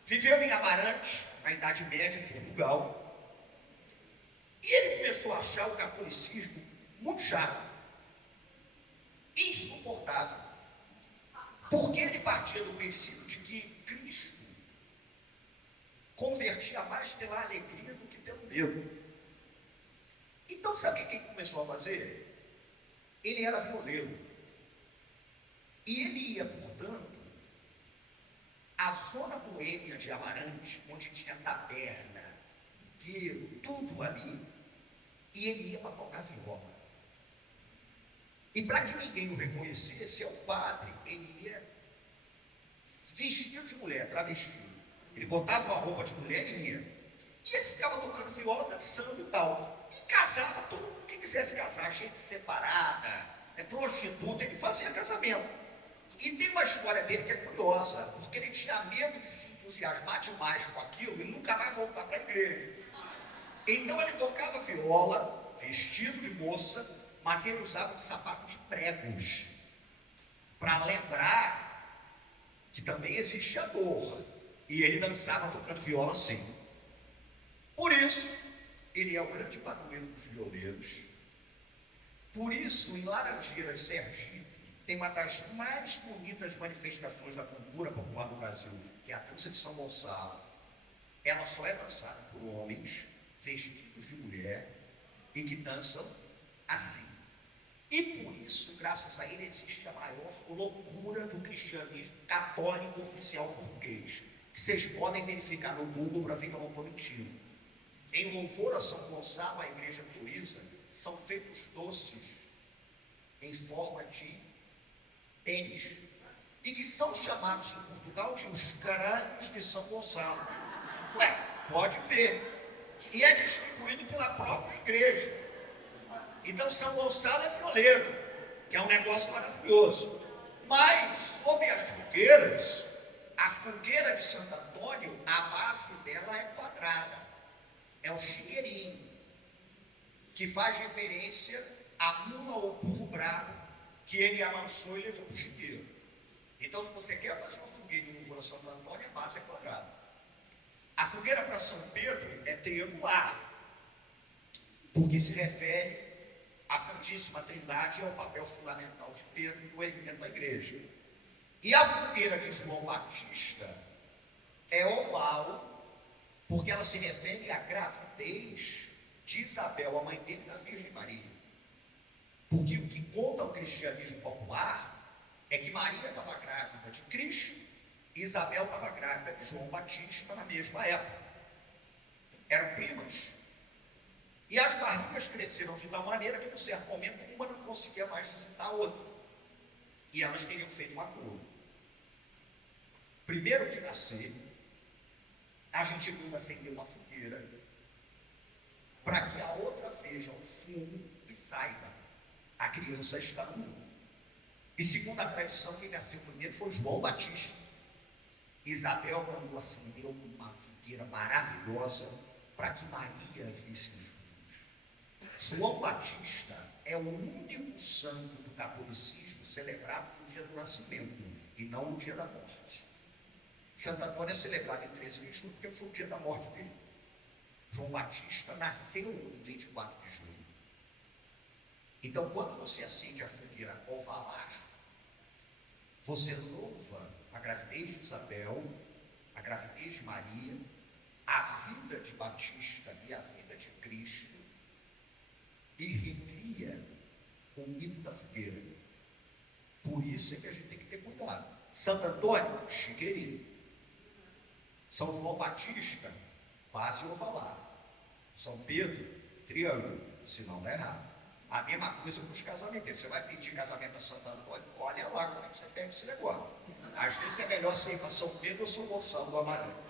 viveu em Amarante, na Idade Média, em Portugal. E ele começou a achar o catolicismo muito chato, insuportável, porque ele partia do princípio de que Cristo convertia mais pela alegria do que pelo medo. Então, sabe o que ele começou a fazer? Ele era violeiro. E ele ia, portanto, às zona boêmia de Amarante, onde tinha taberna, gueiro, tudo ali, e ele ia para tocar viola. E para que ninguém o reconhecesse, é o padre, ele ia vestido de mulher, travestido. Ele botava uma roupa de mulher e ia. E ele ficava tocando viola, dançando e tal. E casava todo mundo que quisesse casar, gente separada, prostituta, ele fazia casamento. E tem uma história dele que é curiosa, porque ele tinha medo de se entusiasmar demais com aquilo e nunca mais voltar para a igreja. Então ele tocava viola, vestido de moça, mas ele usava um sapato de pregos, para lembrar que também existia dor. E ele dançava tocando viola assim. Por isso, ele é o grande padroeiro dos violeiros. Por isso, em Laranjeiras, Sergipe, tem uma das mais bonitas manifestações da cultura popular do Brasil, que é a dança de São Gonçalo. Ela só é dançada por homens vestidos de mulher e que dançam assim. E por isso, graças a ele, existe a maior loucura do cristianismo católico oficial português, que vocês podem verificar no Google para ver que eu não estou mentindo. Em louvor a São Gonçalo, a igreja de Luísa, são feitos doces em forma de pênis, e que são chamados em Portugal de os caralhos de São Gonçalo. Ué, pode ver. E é distribuído pela própria igreja. Então São Gonçalo é violeiro, que é um negócio maravilhoso. Mas, sob as fogueiras, a fogueira de Santo Antônio, a base dela é quadrada. É o chiqueirinho, que faz referência à mula ou burro bravo que ele amansou e levou para o chiqueiro. Então, se você quer fazer uma fogueira em louvor a Santo Antônio, a base é quadrada. A fogueira para São Pedro é triangular, porque se refere à Santíssima Trindade e ao papel fundamental de Pedro no erguimento da igreja. E a fogueira de João Batista é oval, porque ela se refere à gravidez de Isabel, a mãe dele, da Virgem Maria. Porque o que conta o cristianismo popular é que Maria estava grávida de Cristo e Isabel estava grávida de João Batista na mesma época. Eram primas. E as barrigas cresceram de tal maneira que, num certo momento, uma não conseguia mais visitar a outra. E elas teriam feito um acordo. Primeiro que nascer, a gente manda acender uma fogueira para que a outra veja o fumo e saiba: a criança está no mundo. E segundo a tradição, quem nasceu primeiro foi João Batista. Isabel mandou acender uma fogueira maravilhosa para que Maria visse Jesus. João Batista é o único santo do catolicismo celebrado no dia do nascimento e não no dia da morte. Santo Antônio é celebrado em 13 de julho porque foi o dia da morte dele. João Batista nasceu em 24 de julho. Então, quando você acende a fogueira ovalar, você louva a gravidez de Isabel, a gravidez de Maria, a vida de Batista e a vida de Cristo, e recria o mito da fogueira. Por isso é que a gente tem que ter cuidado. Santo Antônio, chiqueirinho. São João Batista, base ovalar. São Pedro, triângulo, senão dá errado. A mesma coisa para os casamentos. Você vai pedir casamento a Santo Antônio, olha lá como é que você pega esse negócio. Às vezes é melhor você ir para São Pedro ou São Gonçalo do Amarante.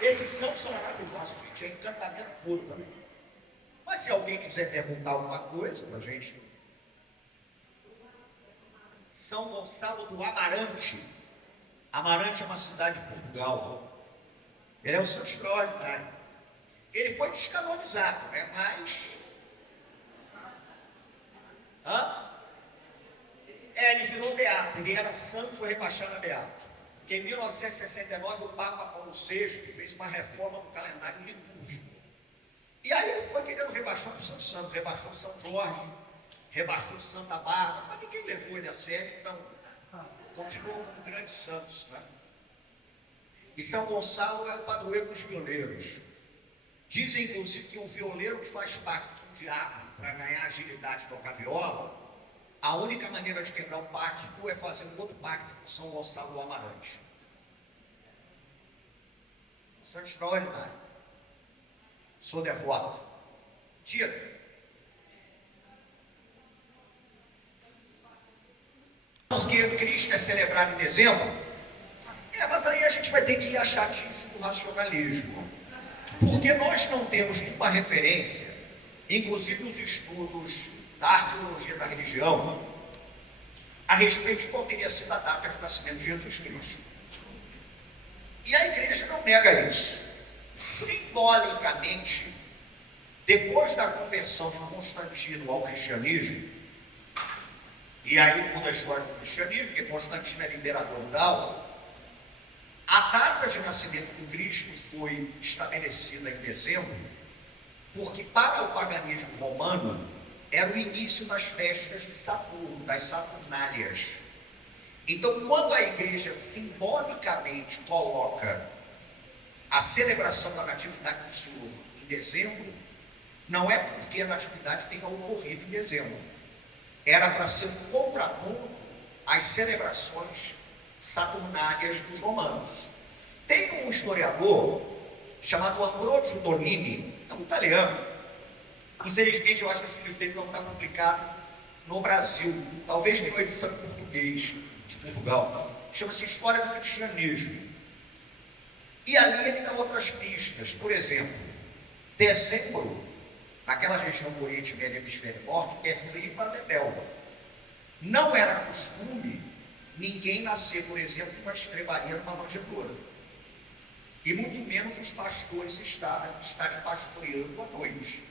Esses são maravilhosos, gente. É encantamento puro também. Mas se alguém quiser perguntar alguma coisa para a gente, São Gonçalo do Amarante. Amarante é uma cidade de Portugal. Ele é um santo extraordinário. Ele foi descanonizado, né? Mas... ele virou beato. Ele era santo e foi rebaixado a beato. Porque em 1969 o Papa Paulo VI fez uma reforma no calendário litúrgico. E aí ele foi querendo rebaixar o Santo Santo, rebaixou São Jorge, rebaixou Santa Bárbara, mas ninguém levou ele a sério, então continuou como grandes santos, né? E São Gonçalo é o padroeiro dos violeiros. Dizem, inclusive, que um violeiro que faz pacto com o diabo para ganhar agilidade e tocar viola, a única maneira de quebrar o pacto é fazer um outro pacto com São Gonçalo do Amarante. Santo extraordinário. Sou devoto. Tira. Porque Cristo é celebrado em dezembro? Mas aí a gente vai ter que ir à chatice do racionalismo. Porque nós não temos nenhuma referência, inclusive os estudos da arqueologia da religião, a respeito de qual teria sido a data de nascimento de Jesus Cristo. E a igreja não nega isso. Simbolicamente, depois da conversão de Constantino ao cristianismo, e aí muda a história do cristianismo, porque Constantino era imperador tal, a data de nascimento do Cristo foi estabelecida em dezembro, porque para o paganismo romano era o início das festas de Saturno, das Saturnálias. Então, quando a igreja simbolicamente coloca a celebração da Natividade do Senhor em dezembro, não é porque a Natividade tenha ocorrido em dezembro. Era para ser um contraponto às celebrações saturnárias dos romanos. Tem um historiador chamado Ambrogio Donini, é um italiano. Infelizmente, eu acho que esse livro dele não está publicado no Brasil. Talvez tenha uma edição em português de Portugal. Chama-se História do Cristianismo. E ali ele dá outras pistas. Por exemplo, dezembro, naquela região do Oriente Médio e Hemisfério Norte, é frio para dedéu. Não era costume ninguém nascer, por exemplo, numa estrebaria, numa manjedoura. E muito menos os pastores estarem pastoreando à noite.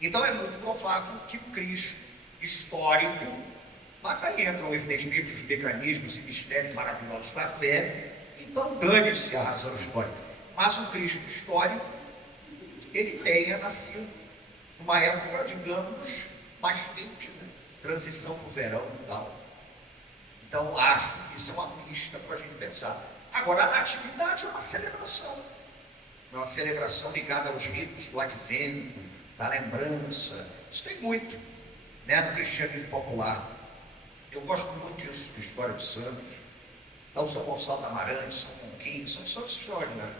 Então é muito provável que o Cristo histórico, mas aí entram evidentemente os mecanismos e mistérios maravilhosos da fé, então dane-se a razão histórica. Mas o Cristo histórico, ele tenha nascido numa época, digamos, mais quente, né? Transição do verão e tal. Então acho que isso é uma pista para a gente pensar. Agora, a natividade é uma celebração. É uma celebração ligada aos ritos do advento, da lembrança. Isso tem muito, né, no cristianismo popular. Eu gosto muito disso, de história dos santos. Então, São Gonçalo da Amarante, São Conquim, são santos extraordinários.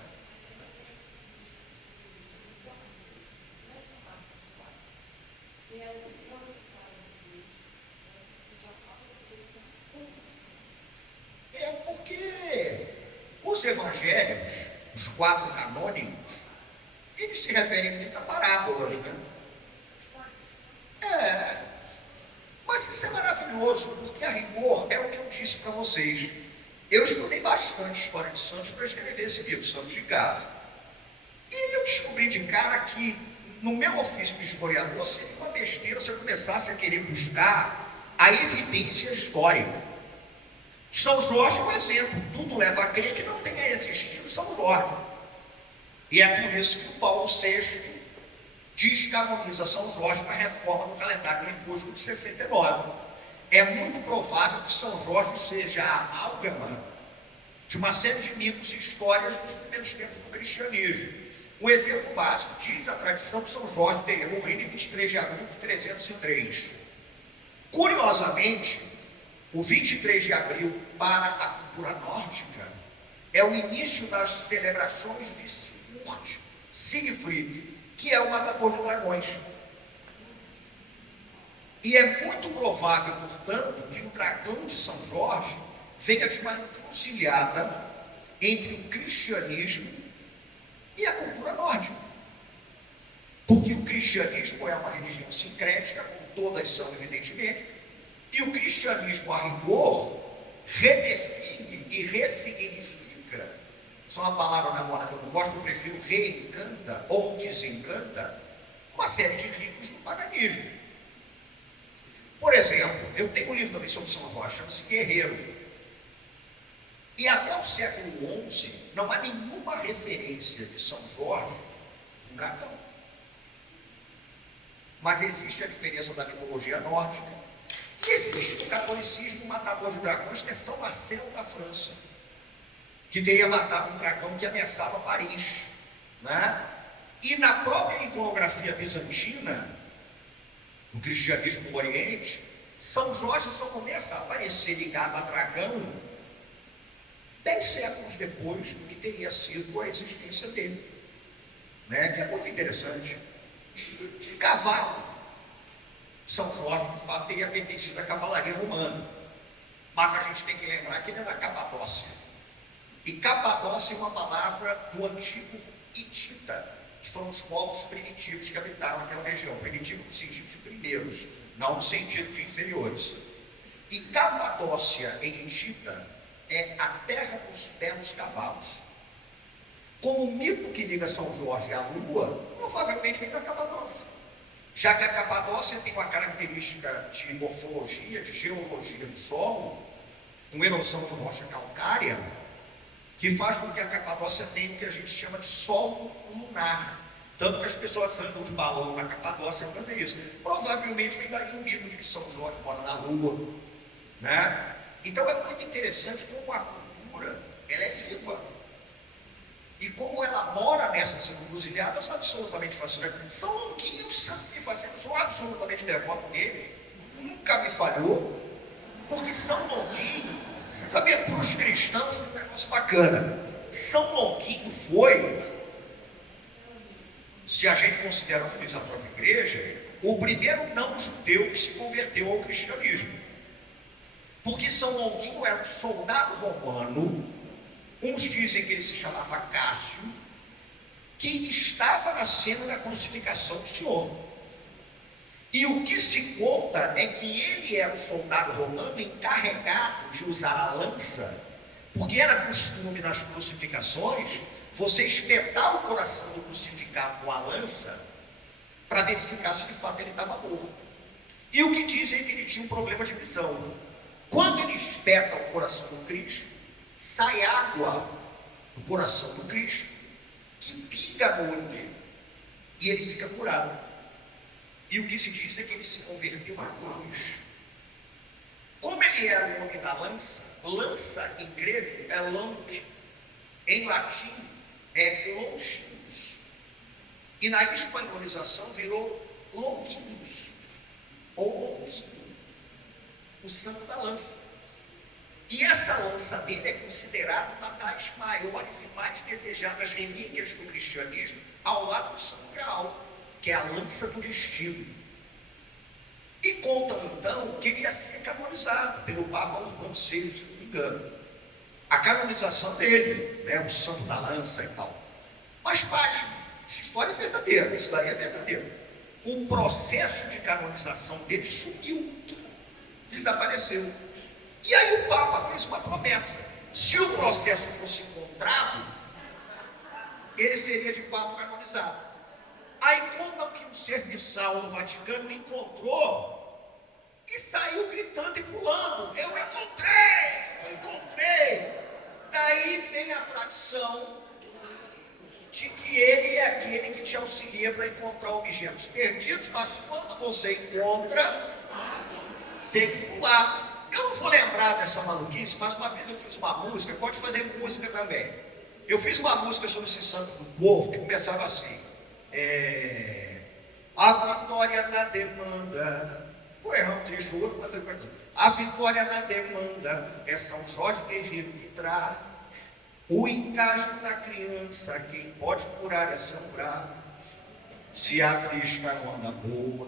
É porque os evangelhos, os 4 canônicos, eles se referem muito a parábolas, né? Mas isso é maravilhoso, porque a rigor é o que eu disse para vocês. Eu estudei bastante história de santos para escrever esse livro, Santos de Casa. E eu descobri de cara que, no meu ofício de historiador, seria uma besteira se eu começasse a querer buscar a evidência histórica. São Jorge é um exemplo. Tudo leva a crer que não tenha existido São Jorge. E é por isso que o Paulo VI descanoniza São Jorge na reforma do calendário litúrgico de 69. É muito provável que São Jorge seja a amálgama de uma série de mitos e histórias dos primeiros tempos do cristianismo. Um exemplo básico, diz a tradição que São Jorge teria morrido em 23 de abril de 303. Curiosamente, o 23 de abril para a cultura nórdica é o início das celebrações de Sigfrid, que é o matador de dragões. E é muito provável, portanto, que o dragão de São Jorge venha de uma encruzilhada entre o cristianismo e a cultura nórdica. Porque o cristianismo é uma religião sincrética, como todas são, evidentemente, e o cristianismo, a rigor, redefine e ressignifica. Isso é uma palavra da moda que eu não gosto, eu prefiro reencanta ou desencanta uma série de ritos do paganismo. Por exemplo, eu tenho um livro também sobre São Jorge, chama-se Guerreiro. E até o século XI não há nenhuma referência de São Jorge no dragão. Mas existe a diferença da mitologia nórdica. E existe no catolicismo um matador de dragões, que é São Marcelo da França, que teria matado um dragão que ameaçava Paris, né? E na própria iconografia bizantina, no cristianismo do Oriente, São Jorge só começa a aparecer ligado a dragão 10 séculos depois do que teria sido a existência dele, né? Que é muito interessante. Cavalo. São Jorge, de fato, teria pertencido à cavalaria romana. Mas a gente tem que lembrar que ele é da Capadócia. E Capadócia é uma palavra do antigo hitita, que foram os povos primitivos que habitaram aquela região. Primitivo no sentido de primeiros, não no sentido de inferiores. E Capadócia, em hitita, é a terra dos belos cavalos. Como o mito que liga São Jorge à lua, provavelmente vem da Capadócia. Já que a Capadócia tem uma característica de morfologia, de geologia do solo, uma erosão de rocha calcária, que faz com que a Capadócia tenha o que a gente chama de solo lunar. Tanto que as pessoas andam de balão na Capadócia para ver isso. Provavelmente vem daí o mito de que São Jorge mora na lua, né? Então é muito interessante como a cultura, ela é viva. E como ela mora nessas encruzilhadas absolutamente fascinantes. São Longuinho sabe me fazendo, sou absolutamente devoto dele, nunca me falhou, porque São Longuinho, sabe, para os cristãos é um negócio bacana. São Longuinho foi, se a gente considera como diz a própria igreja, o primeiro não judeu que se converteu ao cristianismo. Porque São Longuinho era um soldado romano, uns dizem que ele se chamava Cássio, que estava na cena da crucificação do Senhor. E o que se conta é que ele era um soldado romano encarregado de usar a lança, porque era costume nas crucificações você espetar o coração do crucificado com a lança para verificar se de fato ele estava morto. E o que dizem é que ele tinha um problema de visão. Quando ele espeta o coração do Cristo, sai água do coração do Cristo, que pinga no olho dele, e ele fica curado. E o que se diz é que ele se converteu à cruz. Como ele era o homem da lança, lança em grego é longe, em latim é longinus, e na espanholização virou longuinhos, ou longuinho, o santo da lança. E essa lança dele é considerada uma das maiores e mais desejadas relíquias do cristianismo, ao lado do Santo Graal, que é a lança do destino. E contam então que ele ia ser canonizado pelo Papa Urbano VI, se não me engano. A canonização dele, né, o santo da lança e tal. Mas página, essa história é verdadeira, isso daí é verdadeiro. O processo de canonização dele sumiu, desapareceu. E aí o Papa fez uma promessa: se o processo fosse encontrado, ele seria de fato canonizado. Aí contam que um serviçal do Vaticano encontrou e saiu gritando e pulando: eu encontrei, eu encontrei. Daí vem a tradição de que ele é aquele que te auxilia para encontrar objetos perdidos, mas quando você encontra, tem que pular. Eu não vou lembrar dessa maluquice, mas uma vez eu fiz uma música, pode fazer música também. Eu fiz uma música sobre esses santos do povo que começava assim: a vitória na demanda. Vou errar um trecho ou outro, mas eu pergunto. A vitória na demanda é São Jorge Guerreiro que traz o encaixo da criança. Quem pode curar é São Brás. Se a vista não anda boa,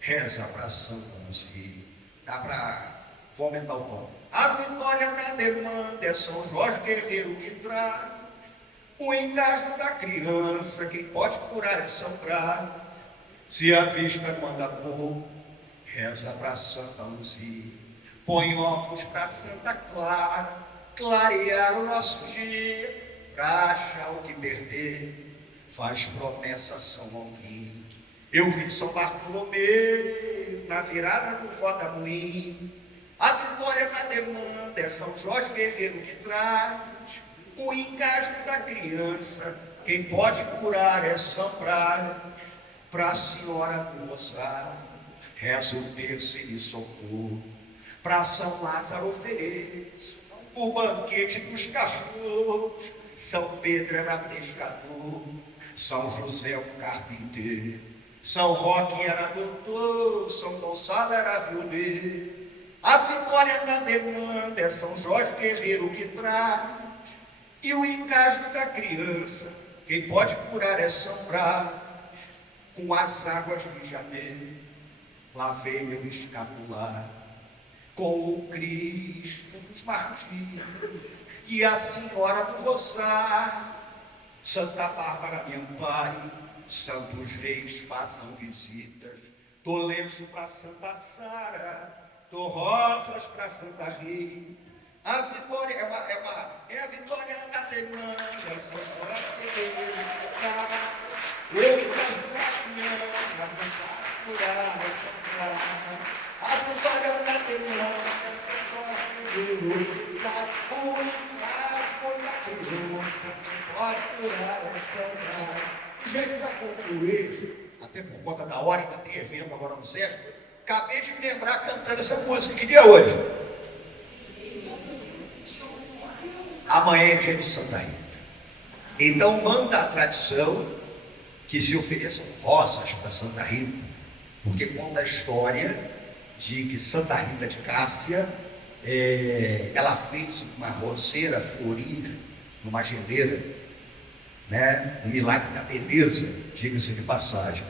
reza para Santa Luzia. Dá para. Vou aumentar o tom. A vitória na demanda é São Jorge Guerreiro que traz o engasgo da criança. Quem pode curar é São Brás. Se a vista não anda boa, reza para Santa Luzia. Põe ovos para Santa Clara, clarear o nosso dia, para achar o que perder. Faz promessa São Longuinho. Eu vi São Bartolomeu na virada do roda-moinho. A vitória na demanda é São Jorge Guerreiro que traz o engasgo da criança. Quem pode curar é São Brás. Para a senhora do Rosário, reza o terço e socorro. Para São Lázaro ofereço o banquete dos cachorros. São Pedro era pescador, São José o carpinteiro, São Roque era doutor, São Gonçalo era violeiro. A vitória da demanda é São Jorge Guerreiro que traz, e o engasgo da criança, quem pode curar é São Brás. Com as águas de janeiro, lavei meu escapular, com o Cristo dos Martírios e a Senhora do Rosário. Santa Bárbara me ampare, santos reis façam visitas. Dou lenço para Santa Sara, dou rosas para Santa Rita. A vitória é a vitória da demanda, São Jorge Guerreiro. Eu caso das crianças, começar a curar essa praga. A vitória da demanda, São Jorge Guerreiro. O engasgo da criança pode curar essa praga. E, gente, para concluir, até por conta da hora, ainda tem evento agora no Sérgio, acabei de me lembrar cantando essa música. Que dia é hoje? Amanhã é dia de Santa Rita. Então manda a tradição que se ofereçam rosas para Santa Rita, porque conta a história de que Santa Rita de Cássia, ela fez uma roseira florir numa geleira, né? Um milagre da beleza, diga-se de passagem.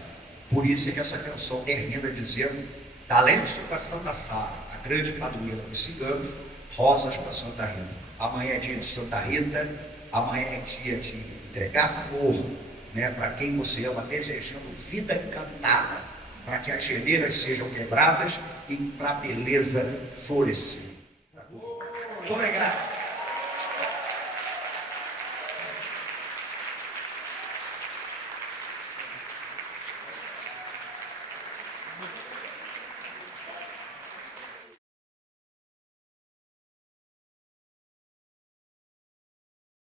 Por isso é que essa canção termina dizendo: dá lenço para Santa Sara, a grande padroeira dos ciganos, rosas para Santa Rita. Amanhã é dia de Santa Rita, amanhã é dia de entregar flor, né, para quem você ama, desejando vida encantada, para que as geleiras sejam quebradas e para a beleza florescer. Muito obrigado.